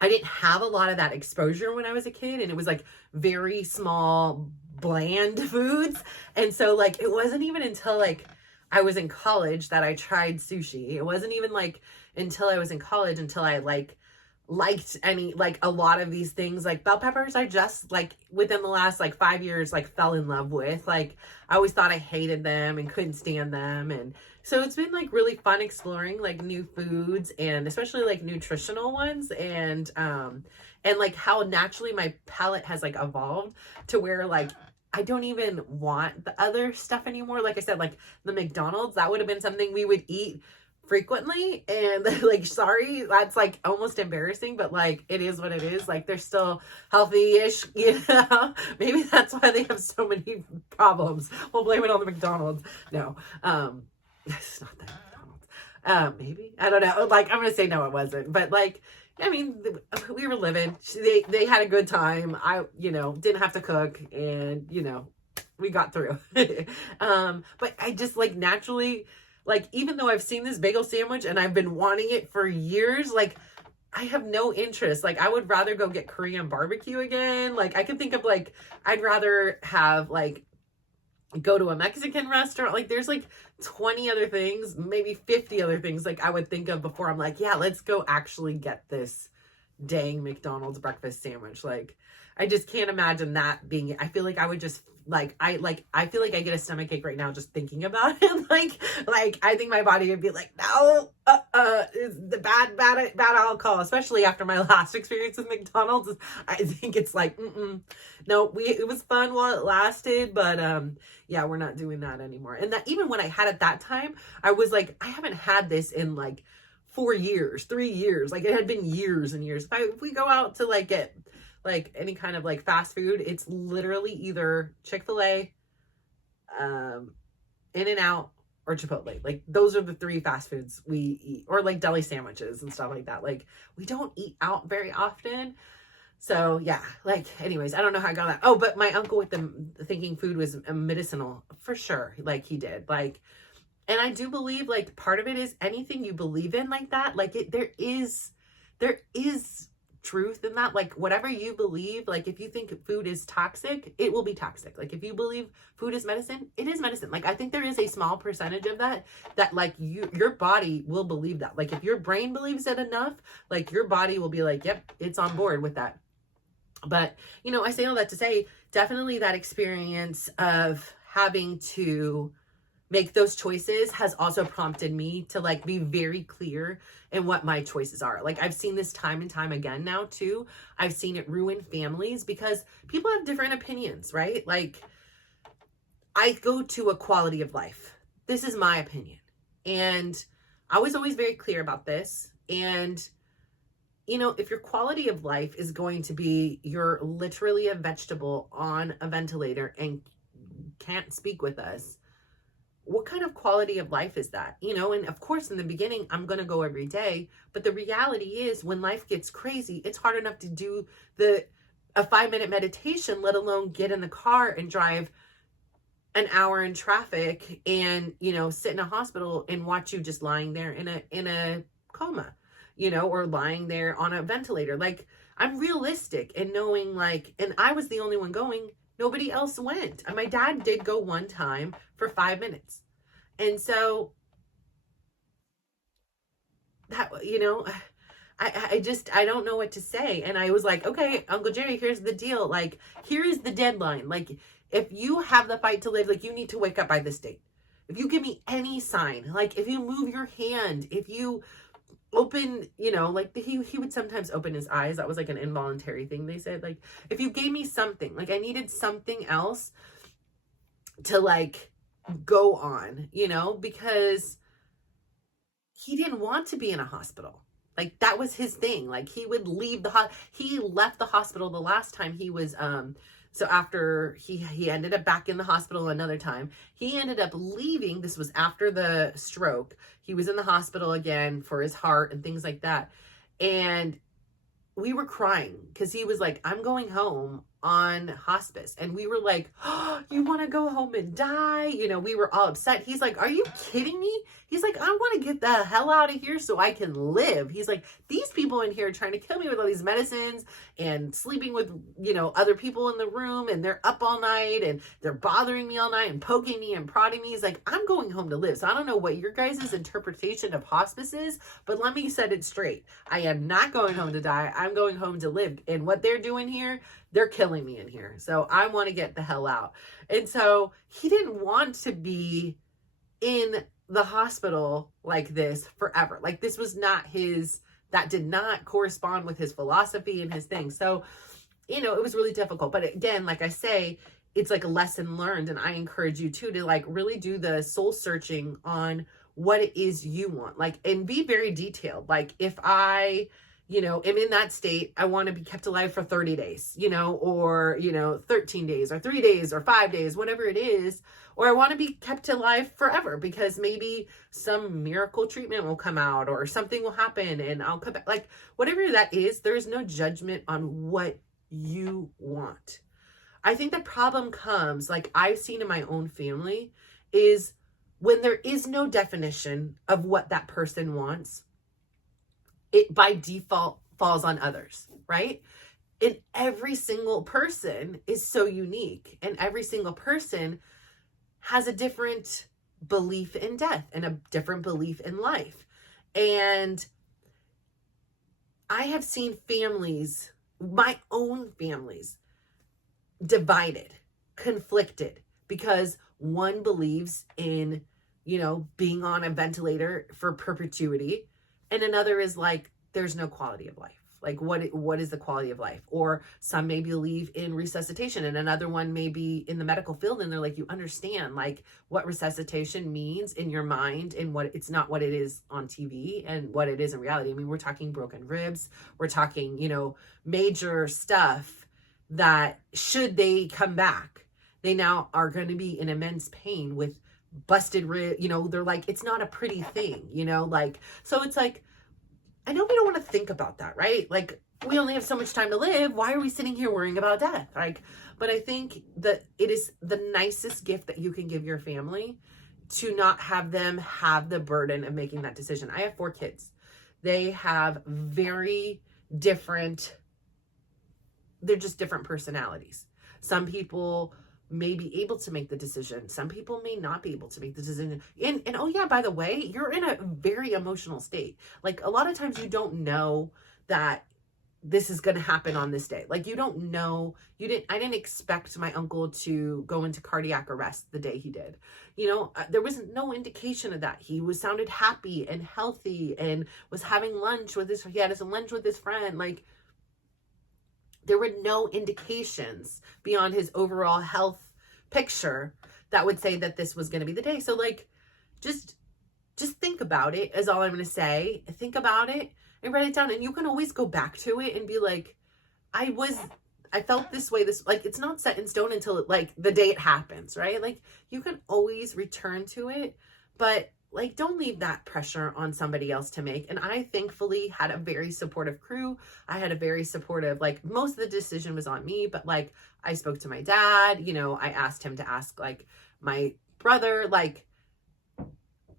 I didn't have a lot of that exposure when I was a kid, and it was like very small, bland foods. And so like it wasn't even until like I was in college that I tried sushi. It wasn't even like until I was in college until I like liked a lot of these things. Like bell peppers, I just like within the last like 5 years like fell in love with. Like I always thought I hated them and couldn't stand them. And so it's been like really fun exploring like new foods, and especially like nutritional ones, and like how naturally my palate has like evolved to where like I don't even want the other stuff anymore. Like I said, like the McDonald's, that would have been something we would eat frequently, and like, sorry, that's like almost embarrassing, but like it is what it is. Like they're still healthy-ish, you know. Maybe that's why they have so many problems. We'll blame it on the McDonald's. No, it's not that McDonald's. Maybe, I don't know. Like I'm gonna say no, it wasn't. But like, I mean, we were living. They had a good time. I, you know, didn't have to cook, and you know, we got through. But I just like naturally, like, even though I've seen this bagel sandwich and I've been wanting it for years, like I have no interest. Like I would rather go get Korean barbecue again. Like I can think of like, I'd rather have like go to a Mexican restaurant. Like there's like 20 other things, maybe 50 other things like I would think of before I'm like, yeah, let's go actually get this dang McDonald's breakfast sandwich. Like I just can't imagine that being, I feel like I would just I feel like I get a stomach ache right now just thinking about it. like I think my body would be like, no, it's the bad alcohol, especially after my last experience with McDonald's. I think it's like, no, it was fun while it lasted, but yeah, we're not doing that anymore. And that even when I had it that time, I was like, I haven't had this in like 4 years, 3 years. Like it had been years and years. If we go out to like get like any kind of like fast food, it's literally either Chick-fil-A, In-N-Out, or Chipotle. Like those are the 3 fast foods we eat, or like deli sandwiches and stuff like that. Like we don't eat out very often. So yeah, like anyways, I don't know how I got that. Oh, but my uncle with the thinking food was medicinal for sure. Like he did like, and I do believe like part of it is anything you believe in like that. Like there is truth in that. Like whatever you believe, like if you think food is toxic, it will be toxic. Like if you believe food is medicine, it is medicine. Like I think there is a small percentage of that like your body will believe that. Like if your brain believes it enough, like your body will be like, yep, it's on board with that. But you know, I say all that to say definitely that experience of having to make those choices has also prompted me to like be very clear in what my choices are. Like I've seen this time and time again now too. I've seen it ruin families because people have different opinions, right? Like I go to a quality of life. This is my opinion. And I was always very clear about this. And you know, if your quality of life is going to be you're literally a vegetable on a ventilator and can't speak with us, what kind of quality of life is that? You know, and of course, in the beginning, I'm going to go every day. But the reality is when life gets crazy, it's hard enough to do a 5-minute meditation, let alone get in the car and drive an hour in traffic and, you know, sit in a hospital and watch you just lying there in a coma, you know, or lying there on a ventilator. Like I'm realistic and knowing like, and I was the only one going. Nobody else went. And my dad did go one time for 5 minutes. And so that, you know, I don't know what to say. And I was like, okay, Uncle Jerry, here's the deal. Like, here is the deadline. Like, if you have the fight to live, like you need to wake up by this date. If you give me any sign, like if you move your hand, if you open, you know, like he would sometimes open his eyes. That was like an involuntary thing. They said, like, if you gave me something, like I needed something else to like go on, you know, because he didn't want to be in a hospital. Like that was his thing. Like he would leave he left the hospital the last time he was, so after he ended up back in the hospital another time, he ended up leaving. This was after the stroke. He was in the hospital again for his heart and things like that. And we were crying because he was like, I'm going home on hospice. And we were like, oh, you want to go home and die? You know, we were all upset. He's like, are you kidding me? He's like, I want to get the hell out of here so I can live. He's like, these people in here are trying to kill me with all these medicines and sleeping with, you know, other people in the room, and they're up all night and they're bothering me all night and poking me and prodding me. He's like, I'm going home to live. So I don't know what your guys' interpretation of hospice is, but let me set it straight. I am not going home to die. I'm going home to live. And what they're doing here, they're killing me in here. So I want to get the hell out. And so he didn't want to be in the hospital like this forever. Like this was not that did not correspond with his philosophy and his thing. So, you know, it was really difficult. But again, like I say, it's like a lesson learned. And I encourage you too, to like really do the soul searching on what it is you want. Like, and be very detailed. Like if I, you know, am in that state, I want to be kept alive for 30 days, you know, or, you know, 13 days or 3 days or 5 days, whatever it is. Or I want to be kept alive forever because maybe some miracle treatment will come out or something will happen and I'll come back. Like whatever that is, there is no judgment on what you want. I think the problem comes, like I've seen in my own family, is when there is no definition of what that person wants, it by default falls on others, right? And every single person is so unique, and every single person has a different belief in death and a different belief in life. And I have seen families, my own families, divided, conflicted, because one believes in, being on a ventilator for perpetuity, and another is like, there's no quality of life. Like, what is the quality of life? Or some may believe in resuscitation, and another one may be in the medical field, and they're like, you understand like what resuscitation means in your mind, and what it's not what it is on TV and what it is in reality. I mean, we're talking broken ribs, we're talking, major stuff that should they come back, they now are going to be in immense pain with busted rib. They're like, it's not a pretty thing, so it's like, I know we don't want to think about that, right? Like, we only have so much time to live. Why are we sitting here worrying about death? Like, but I think that it is the nicest gift that you can give your family, to not have them have the burden of making that decision. I have 4 kids. They have very different, they're just different personalities. Some people may be able to make the decision. Some people may not be able to make the decision. And oh yeah, by the way, you're in a very emotional state. Like, a lot of times you don't know that this is going to happen on this day. Like, you don't know, I didn't expect my uncle to go into cardiac arrest the day he did. There was no indication of that. He sounded happy and healthy and was having lunch with he had his lunch with his friend. Like, there were no indications beyond his overall health picture that would say that this was going to be the day. So like, just think about it, is all I'm going to say. Think about it and write it down. And you can always go back to it and be like, I felt this way, like, it's not set in stone until like the day it happens, right? Like, you can always return to it, but like, don't leave that pressure on somebody else to make. And I thankfully had a very supportive crew. I had a very supportive, like, most of the decision was on me, but like, I spoke to my dad, I asked him to ask like my brother, like,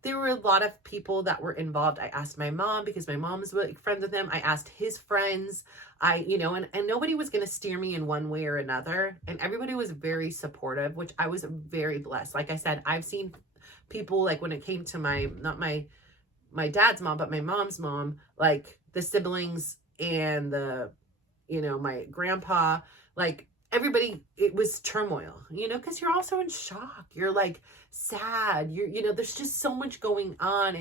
there were a lot of people that were involved. I asked my mom, because my mom's like friends with him. I asked his friends, and nobody was going to steer me in one way or another. And everybody was very supportive, which I was very blessed. Like I said, I've seen people, like, when it came to not my dad's mom, but my mom's mom, like the siblings and my grandpa, like everybody, it was turmoil, because you're also in shock. You're like sad. There's just so much going on,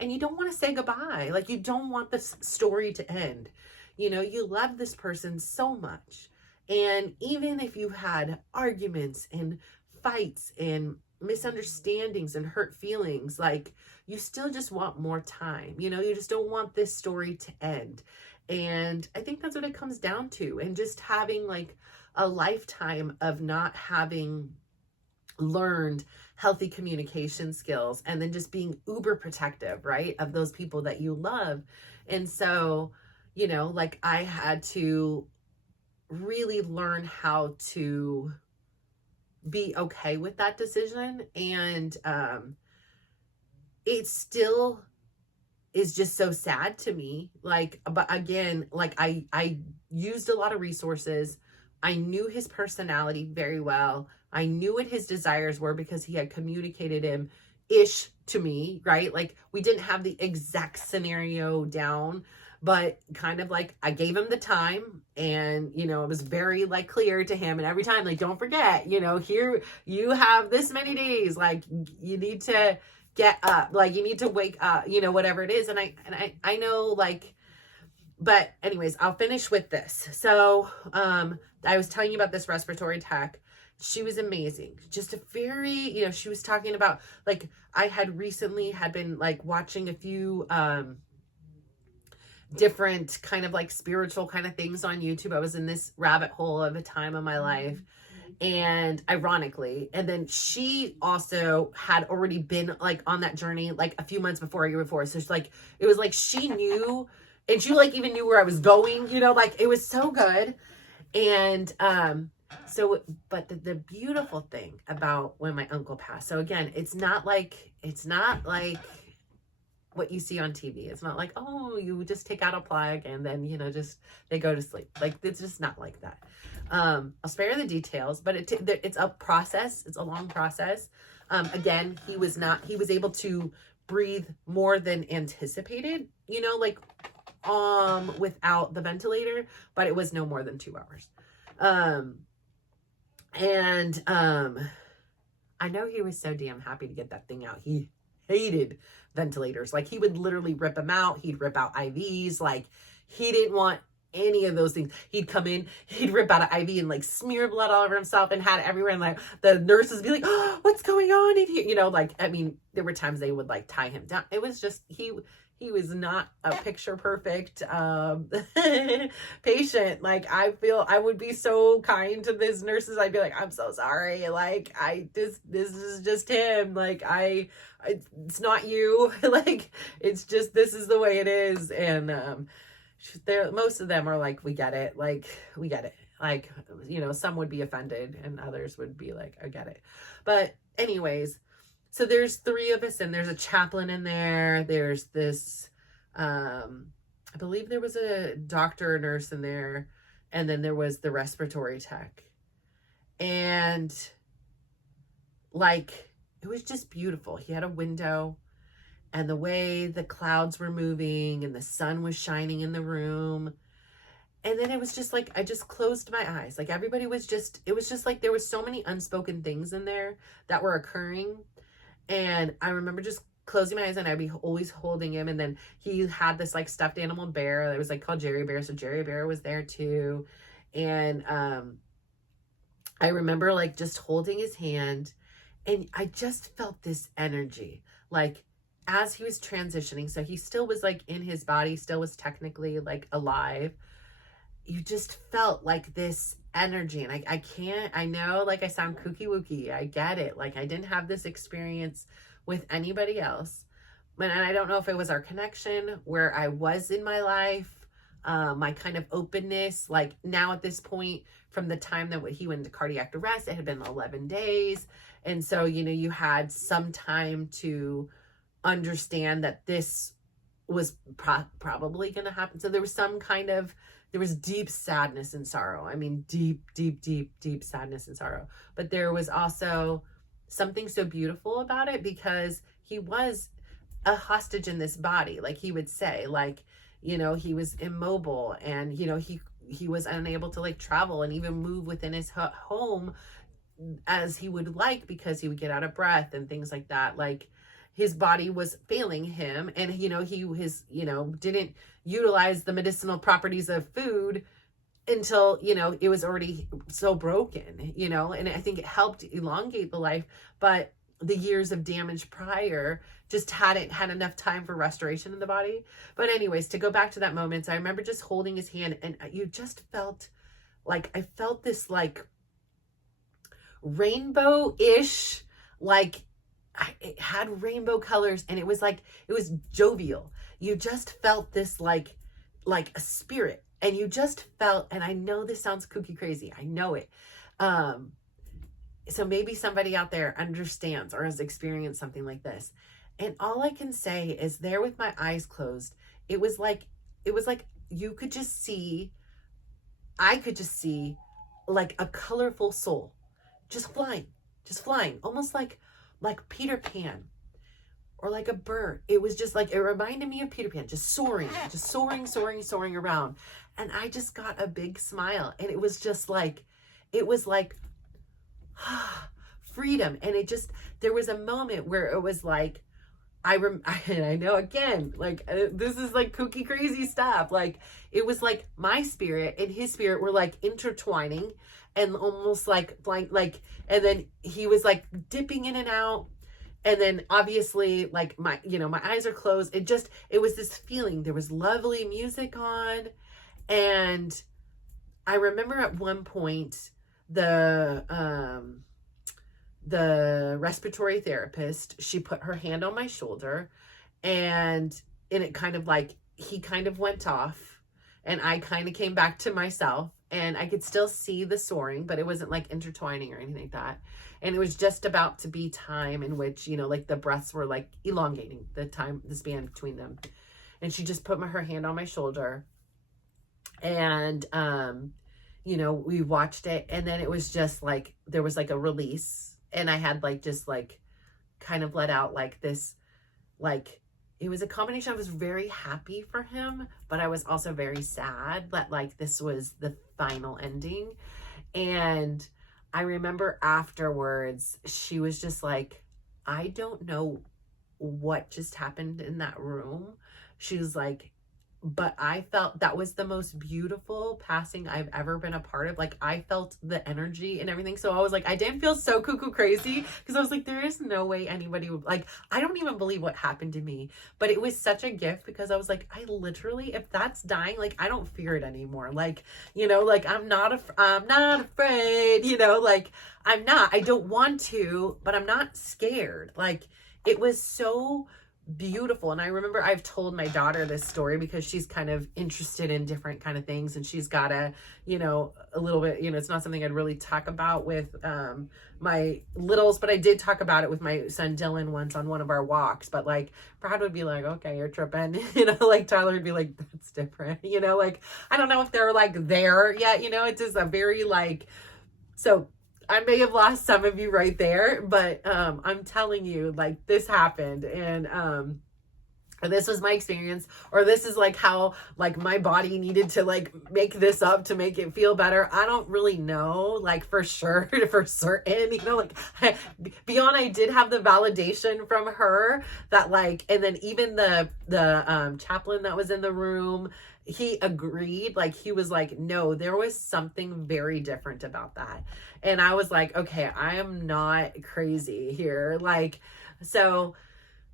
and you don't want to say goodbye. Like, you don't want this story to end. You love this person so much. And even if you had arguments and fights and misunderstandings and hurt feelings, like, you still just want more time. You just don't want this story to end. And I think that's what it comes down to. And just having like a lifetime of not having learned healthy communication skills, and then just being uber protective, right, of those people that you love. And so, like, I had to really learn how to be okay with that decision. And it still is just so sad to me. Like, but again, like, I used a lot of resources. I knew his personality very well. I knew what his desires were, because he had communicated him ish to me, right? Like, we didn't have the exact scenario down, but kind of like, I gave him the time, and, it was very like clear to him. And every time, like, don't forget, here you have this many days, like, you need to get up, like, you need to wake up, whatever it is. And I know, like, but anyways, I'll finish with this. So, I was telling you about this respiratory tech. She was amazing. Just a very, she was talking about, like, I had recently been like watching a few, different kind of like spiritual kind of things on YouTube. I was in this rabbit hole of a time of my life. And ironically, and then she also had already been like on that journey like a few months before, a year before. So it's like, it was like she knew, and she like even knew where I was going, like, it was so good. And so, but the beautiful thing about when my uncle passed, so again, it's not like what you see on TV. It's not like, oh, you just take out a plug and then, you know, just they go to sleep. Like, it's just not like that. I'll spare the details, but it's a process. It's a long process. Again, he was able to breathe more than anticipated, you know, like, without the ventilator, but it was no more than 2 hours. I know he was so damn happy to get that thing out. He hated ventilators. Like, he would literally rip them out. He'd rip out IVs. Like, he didn't want any of those things. He'd come in, he'd rip out an IV and like smear blood all over himself and had it everywhere. And like the nurses be like, oh, what's going on in here? You know, like, I mean, there were times they would like tie him down. It was just, he was not a picture perfect patient. Like, I feel I would be so kind to these nurses. I'd be like, I'm so sorry. Like, this is just him. Like, it's not you. Like, it's just, this is the way it is. And, most of them are like, we get it. Like, we get it. Like, you know, some would be offended and others would be like, I get it. But anyways, so there's 3 of us and there's a chaplain in there. There's this, I believe there was a doctor or nurse in there. And then there was the respiratory tech. And like, it was just beautiful. He had a window. And the way the clouds were moving and the sun was shining in the room. And then it was just like, I just closed my eyes. Like, everybody was just, it was just like there was so many unspoken things in there that were occurring. And I remember just closing my eyes and I'd be always holding him. And then he had this like stuffed animal bear that was like called Geary Bear. So Geary Bear was there too. And I remember like just holding his hand and I just felt this energy. Like, as he was transitioning, so he still was like in his body, still was technically like alive. You just felt like this energy. And I know like I sound kooky wooky. I get it. Like, I didn't have this experience with anybody else. And I don't know if it was our connection, where I was in my life, my kind of openness. Like, now at this point, from the time that he went into cardiac arrest, it had been 11 days. And so, you know, you had some time to understand that this was probably going to happen. So there was there was deep sadness and sorrow. I mean, deep sadness and sorrow. But there was also something so beautiful about it, because he was a hostage in this body. Like, he would say, like, you know, he was immobile and, you know, he was unable to like travel and even move within his home as he would like, because he would get out of breath and things like that. Like, his body was failing him, and, you know, he didn't utilize the medicinal properties of food until, you know, it was already so broken, you know, and I think it helped elongate the life, but the years of damage prior just hadn't had enough time for restoration in the body. But anyways, to go back to that moment, so I remember just holding his hand, and you just felt like, I felt this like rainbow-ish, like, it had rainbow colors, and it was like, it was jovial. You just felt this like a spirit, and you just felt, and I know this sounds kooky crazy, I know it. So maybe somebody out there understands or has experienced something like this. And all I can say is, there with my eyes closed, it was like you could just see, I could just see like a colorful soul just flying, almost like Peter Pan, or like a bird. It was just like, it reminded me of Peter Pan, just soaring around. And I just got a big smile, and it was just like, it was like, freedom. And it just, there was a moment where it was like, and I know, again, like, this is like kooky crazy stuff. Like, it was like my spirit and his spirit were like intertwining, and almost like, and then he was like dipping in and out. And then obviously, like, my eyes are closed. It was this feeling. There was lovely music on. And I remember at one point, the respiratory therapist, she put her hand on my shoulder, and it kind of like, he kind of went off, and I kind of came back to myself. and I could still see the soaring, but it wasn't like intertwining or anything like that. And it was just about to be time in which, you know, like the breaths were like elongating the span between them. And she just put her hand on my shoulder, and, you know, we watched it, and then it was just like, there was like a release, and I had like, just like kind of let out like this, like, it was a combination. I was very happy for him, but I was also very sad that like this was the final ending. And I remember afterwards, she was just like, I don't know what just happened in that room. She was like, but I felt that was the most beautiful passing I've ever been a part of. Like, I felt the energy and everything. So I was like, I didn't feel so cuckoo crazy, because I was like, there is no way anybody would, like, I don't even believe what happened to me. But it was such a gift, because I was like, I literally, if that's dying, like, I don't fear it anymore. Like, you know, like, I'm not afraid, you know, like, I don't want to, but I'm not scared. Like, it was so beautiful. And I remember I've told my daughter this story, because she's kind of interested in different kind of things, and she's got a, you know, a little bit, you know, it's not something I'd really talk about with my littles, but I did talk about it with my son Dylan once on one of our walks. But like, Brad would be like, okay, you're tripping, you know, like Tyler would be like, that's different, you know, like, I don't know if they're like there yet, you know, it's just a very like, so I may have lost some of you right there, but I'm telling you, like, this happened, and or this was my experience, or this is like how like my body needed to like make this up to make it feel better. I don't really know, like, for sure, for certain, you know, like, beyond, I did have the validation from her that like, and then even the chaplain that was in the room, he agreed. Like, he was like, no, there was something very different about that. And I was like, okay, I am not crazy here. Like, so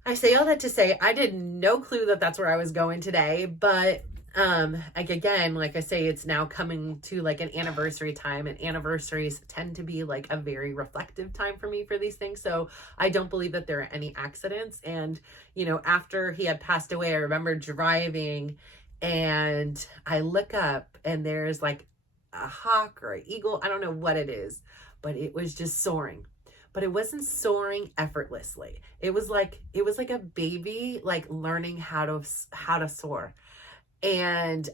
I say all that to say, I did no clue that that's where I was going today. But like, again, like I say, it's now coming to like an anniversary time, and anniversaries tend to be like a very reflective time for me for these things. So I don't believe that there are any accidents. And, you know, after he had passed away, I remember driving, and I look up, and there's like a hawk or an eagle. I don't know what it is, but it was just soaring. But it wasn't soaring effortlessly. It was like a baby, like, learning how to soar. And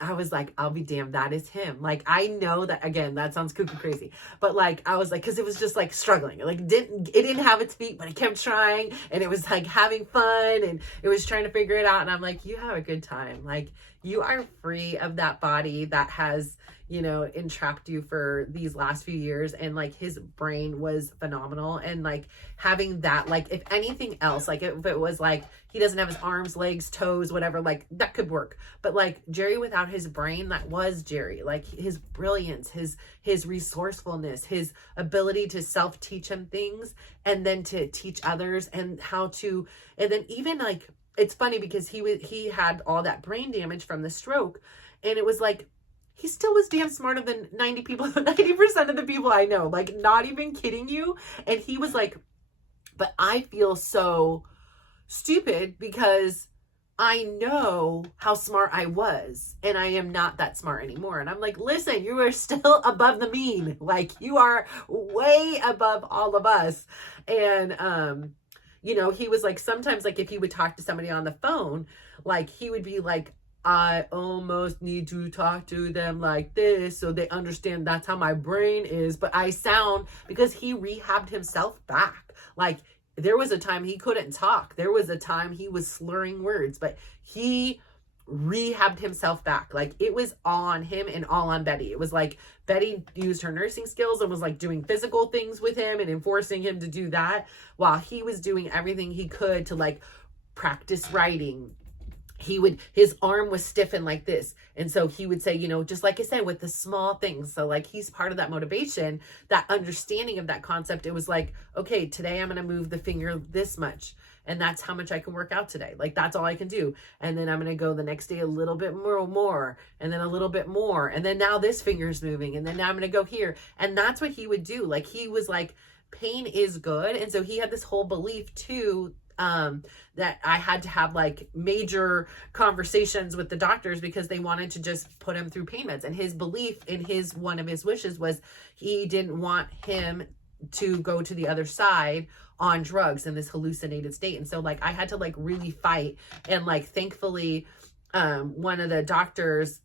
I was like, I'll be damned, that is him. Like, I know that, again, that sounds cuckoo crazy, but like, I was like, because it was just like struggling. Like, it didn't have its feet, but it kept trying, and it was like having fun, and it was trying to figure it out. And I'm like, you have a good time. Like, you are free of that body that has, you know, entrapped you for these last few years. And like, his brain was phenomenal. And like, having that, like, if anything else, like, if it was like, he doesn't have his arms, legs, toes, whatever, like, that could work. But like, Geary without his brain, that was Geary. Like, his brilliance, his resourcefulness, his ability to self-teach him things, and then to teach others, and how to, and then even like, it's funny because he had all that brain damage from the stroke, and it was like, he still was damn smarter than 90% of the people I know, like, not even kidding you. And he was like, but I feel so stupid because I know how smart I was, and I am not that smart anymore. And I'm like, listen, you are still above the mean. Like, you are way above all of us. And, you know, he was like, sometimes, like, if he would talk to somebody on the phone, like, he would be like, I almost need to talk to them like this so they understand that's how my brain is. But I sound, because he rehabbed himself back. Like, there was a time he couldn't talk. There was a time he was slurring words, but he rehabbed himself back. Like, it was on him and all on Betty. It was like Betty used her nursing skills and was like doing physical things with him and enforcing him to do that, while he was doing everything he could to like practice writing. His arm was stiffened like this. And so he would say, you know, just like I said, with the small things. So like, he's part of that motivation, that understanding of that concept. It was like, okay, today I'm going to move the finger this much, and that's how much I can work out today. Like, that's all I can do. And then I'm going to go the next day a little bit more, and then a little bit more. And then now this finger's moving, and then now I'm going to go here. And that's what he would do. Like, he was like, pain is good. And so he had this whole belief too, that I had to have like major conversations with the doctors because they wanted to just put him through pain meds. And his belief in one of his wishes was he didn't want him to go to the other side on drugs in this hallucinated state. And so like I had to like really fight, and like thankfully one of the doctors,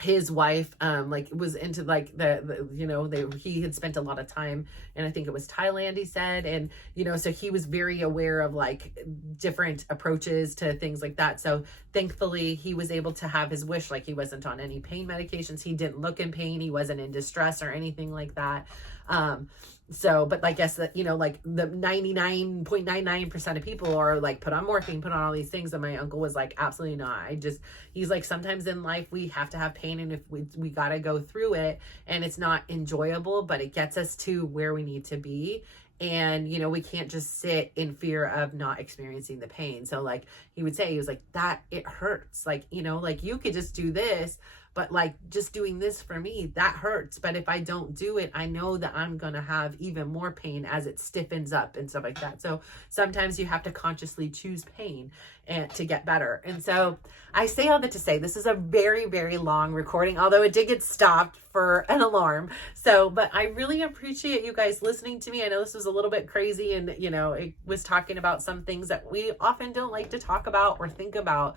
his wife like was into like the you know, he had spent a lot of time, and I think it was Thailand, he said, and you know, so he was very aware of like different approaches to things like that. So thankfully he was able to have his wish. Like he wasn't on any pain medications, he didn't look in pain, he wasn't in distress or anything like that. So, but I guess that, you know, like the 99.99% of people are like put on morphine, put on all these things. And my uncle was like, absolutely not. He's like, sometimes in life we have to have pain, and if we got to go through it, and it's not enjoyable, but it gets us to where we need to be. And, you know, we can't just sit in fear of not experiencing the pain. So like he would say, he was like, that it hurts. Like, you know, like you could just do this, but like just doing this for me, that hurts. But if I don't do it, I know that I'm going to have even more pain as it stiffens up and stuff like that. So sometimes you have to consciously choose pain and to get better. And so I say all that to say, this is a very, very long recording, although it did get stopped for an alarm. So, but I really appreciate you guys listening to me. I know this was a little bit crazy, and, you know, it was talking about some things that we often don't like to talk about or think about.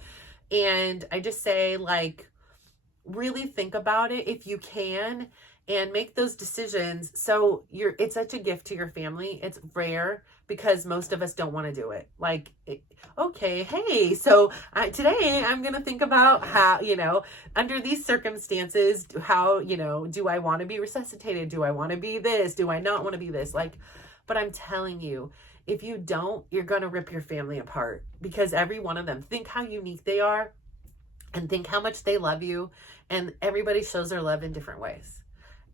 And I just say, like, really think about it if you can, and make those decisions. So it's such a gift to your family. It's rare because most of us don't want to do it. Like, okay, hey, so today I'm going to think about how, you know, under these circumstances, how, you know, do I want to be resuscitated? Do I want to be this? Do I not want to be this? Like, but I'm telling you, if you don't, you're going to rip your family apart, because every one of them, think how unique they are, and think how much they love you. And everybody shows their love in different ways.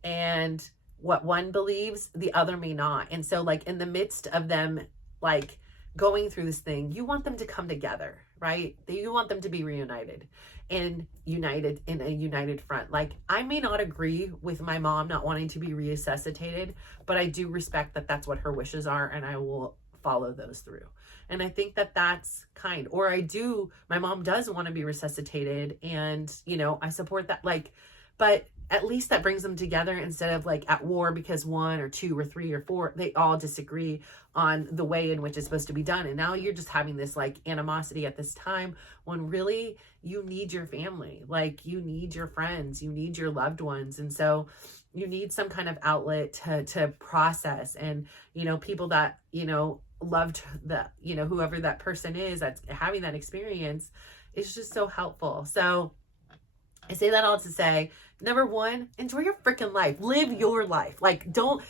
And what one believes, the other may not. And so like in the midst of them, like going through this thing, you want them to come together, right? You want them to be reunited and united in a united front. Like, I may not agree with my mom not wanting to be resuscitated, but I do respect that that's what her wishes are, and I will follow those through. And I think that that's kind. Or my mom does want to be resuscitated, and, you know, I support that. Like, but at least that brings them together instead of like at war because one or two or three or four, they all disagree on the way in which it's supposed to be done. And now you're just having this like animosity at this time, when really you need your family. Like, you need your friends, you need your loved ones. And so you need some kind of outlet to process. And, you know, people that, you know, loved you know, whoever that person is that's having that experience, is just so helpful. So I say that all to say, number one, enjoy your freaking life. Live your life. Like, don't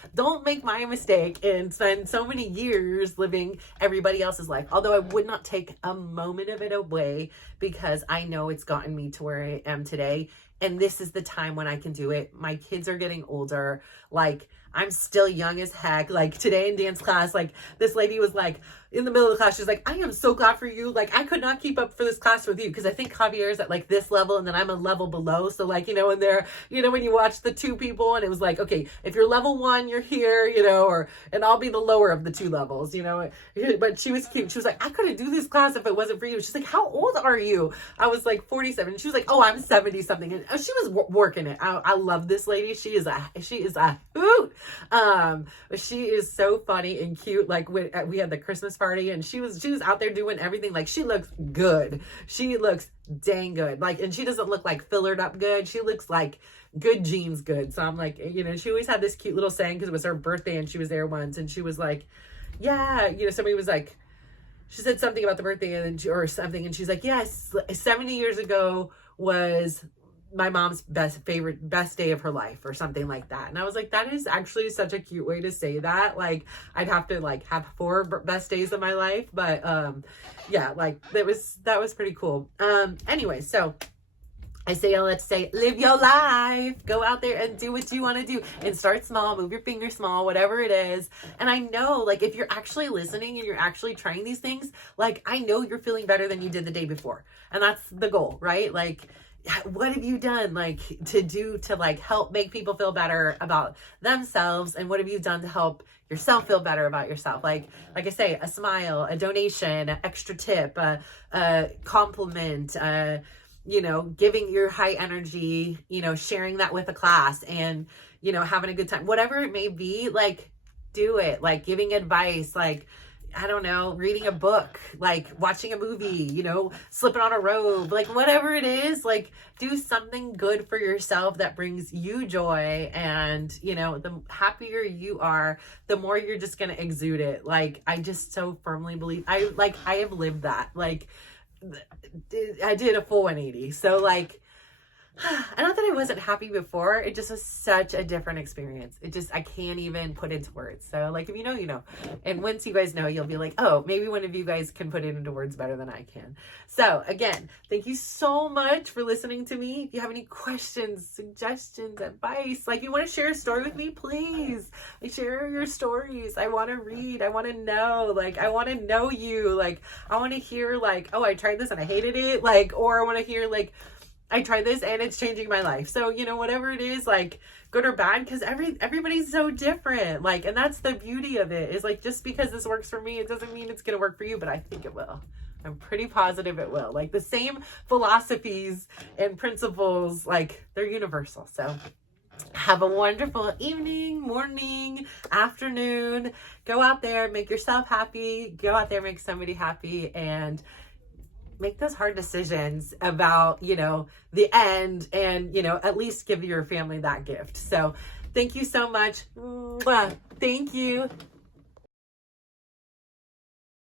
make my mistake and spend so many years living everybody else's life. Although I would not take a moment of it away, because I know it's gotten me to where I am today. And this is the time when I can do it. My kids are getting older. Like, I'm still young as heck. Like, today in dance class, like, this lady was like, in the middle of the class, she's like, I am so glad for you. Like, I could not keep up for this class with you, because I think Javier's at like this level, and then I'm a level below. So like, you know, and there, you know, when you watch the two people, and it was like, okay, if you're level one, you're here, you know, and I'll be the lower of the two levels, you know. But she was cute. She was like, I couldn't do this class if it wasn't for you. She's like, how old are you? I was like 47. And she was like, oh, I'm 70 something. And she was working it. I love this lady. She is a hoot. She is so funny and cute. Like, we had the Christmas party, and she was out there doing everything. Like, she looks good. She looks dang good. Like, and she doesn't look like fillered up good. She looks like good jeans good. So I'm like, you know, she always had this cute little saying, because it was her birthday and she was there once, and she was like, yeah, you know, somebody was like, she said something about the birthday or something, and she's like, yes, 70 years ago was my mom's best day of her life, or something like that. And I was like, that is actually such a cute way to say that. Like, I'd have to like have 4 best days of my life, but yeah, like that was pretty cool. Anyway, so I say, let's say, live your life. Go out there and do what you want to do, and start small, move your finger small, whatever it is. And I know, like, if you're actually listening and you're actually trying these things, like, I know you're feeling better than you did the day before. And that's the goal, right? Like, what have you done like to like help make people feel better about themselves, and what have you done to help yourself feel better about yourself? Like I say, a smile, a donation, an extra tip, a compliment, you know, giving your high energy, you know, sharing that with a class, and, you know, having a good time, whatever it may be. Like, do it. Like, giving advice, like, I don't know, reading a book, like watching a movie, you know, slipping on a robe, like whatever it is, like do something good for yourself that brings you joy. And, you know, the happier you are, the more you're just going to exude it. Like, I just so firmly believe I have lived that. Like, I did a full 180. So like, I not that I wasn't happy before, it just was such a different experience. It just, I can't even put into words. So like, if you know, you know, and once you guys know, you'll be like, oh, maybe one of you guys can put it into words better than I can. So again, thank you so much for listening to me. If you have any questions, suggestions, advice, like you want to share a story with me, please like, share your stories. I want to read, I want to know, like, I want to know you. Like, I want to hear like, oh, I tried this and I hated it. Like, or I want to hear like, I tried this and it's changing my life. So, you know, whatever it is, like good or bad, because everybody's so different. Like, and that's the beauty of it, is like, just because this works for me, it doesn't mean it's going to work for you, but I think it will. I'm pretty positive it will. Like, the same philosophies and principles, like, they're universal. So have a wonderful evening, morning, afternoon. Go out there, make yourself happy. Go out there, make somebody happy, and make those hard decisions about, you know, the end, and, you know, at least give your family that gift. So thank you so much. Mwah. Thank you.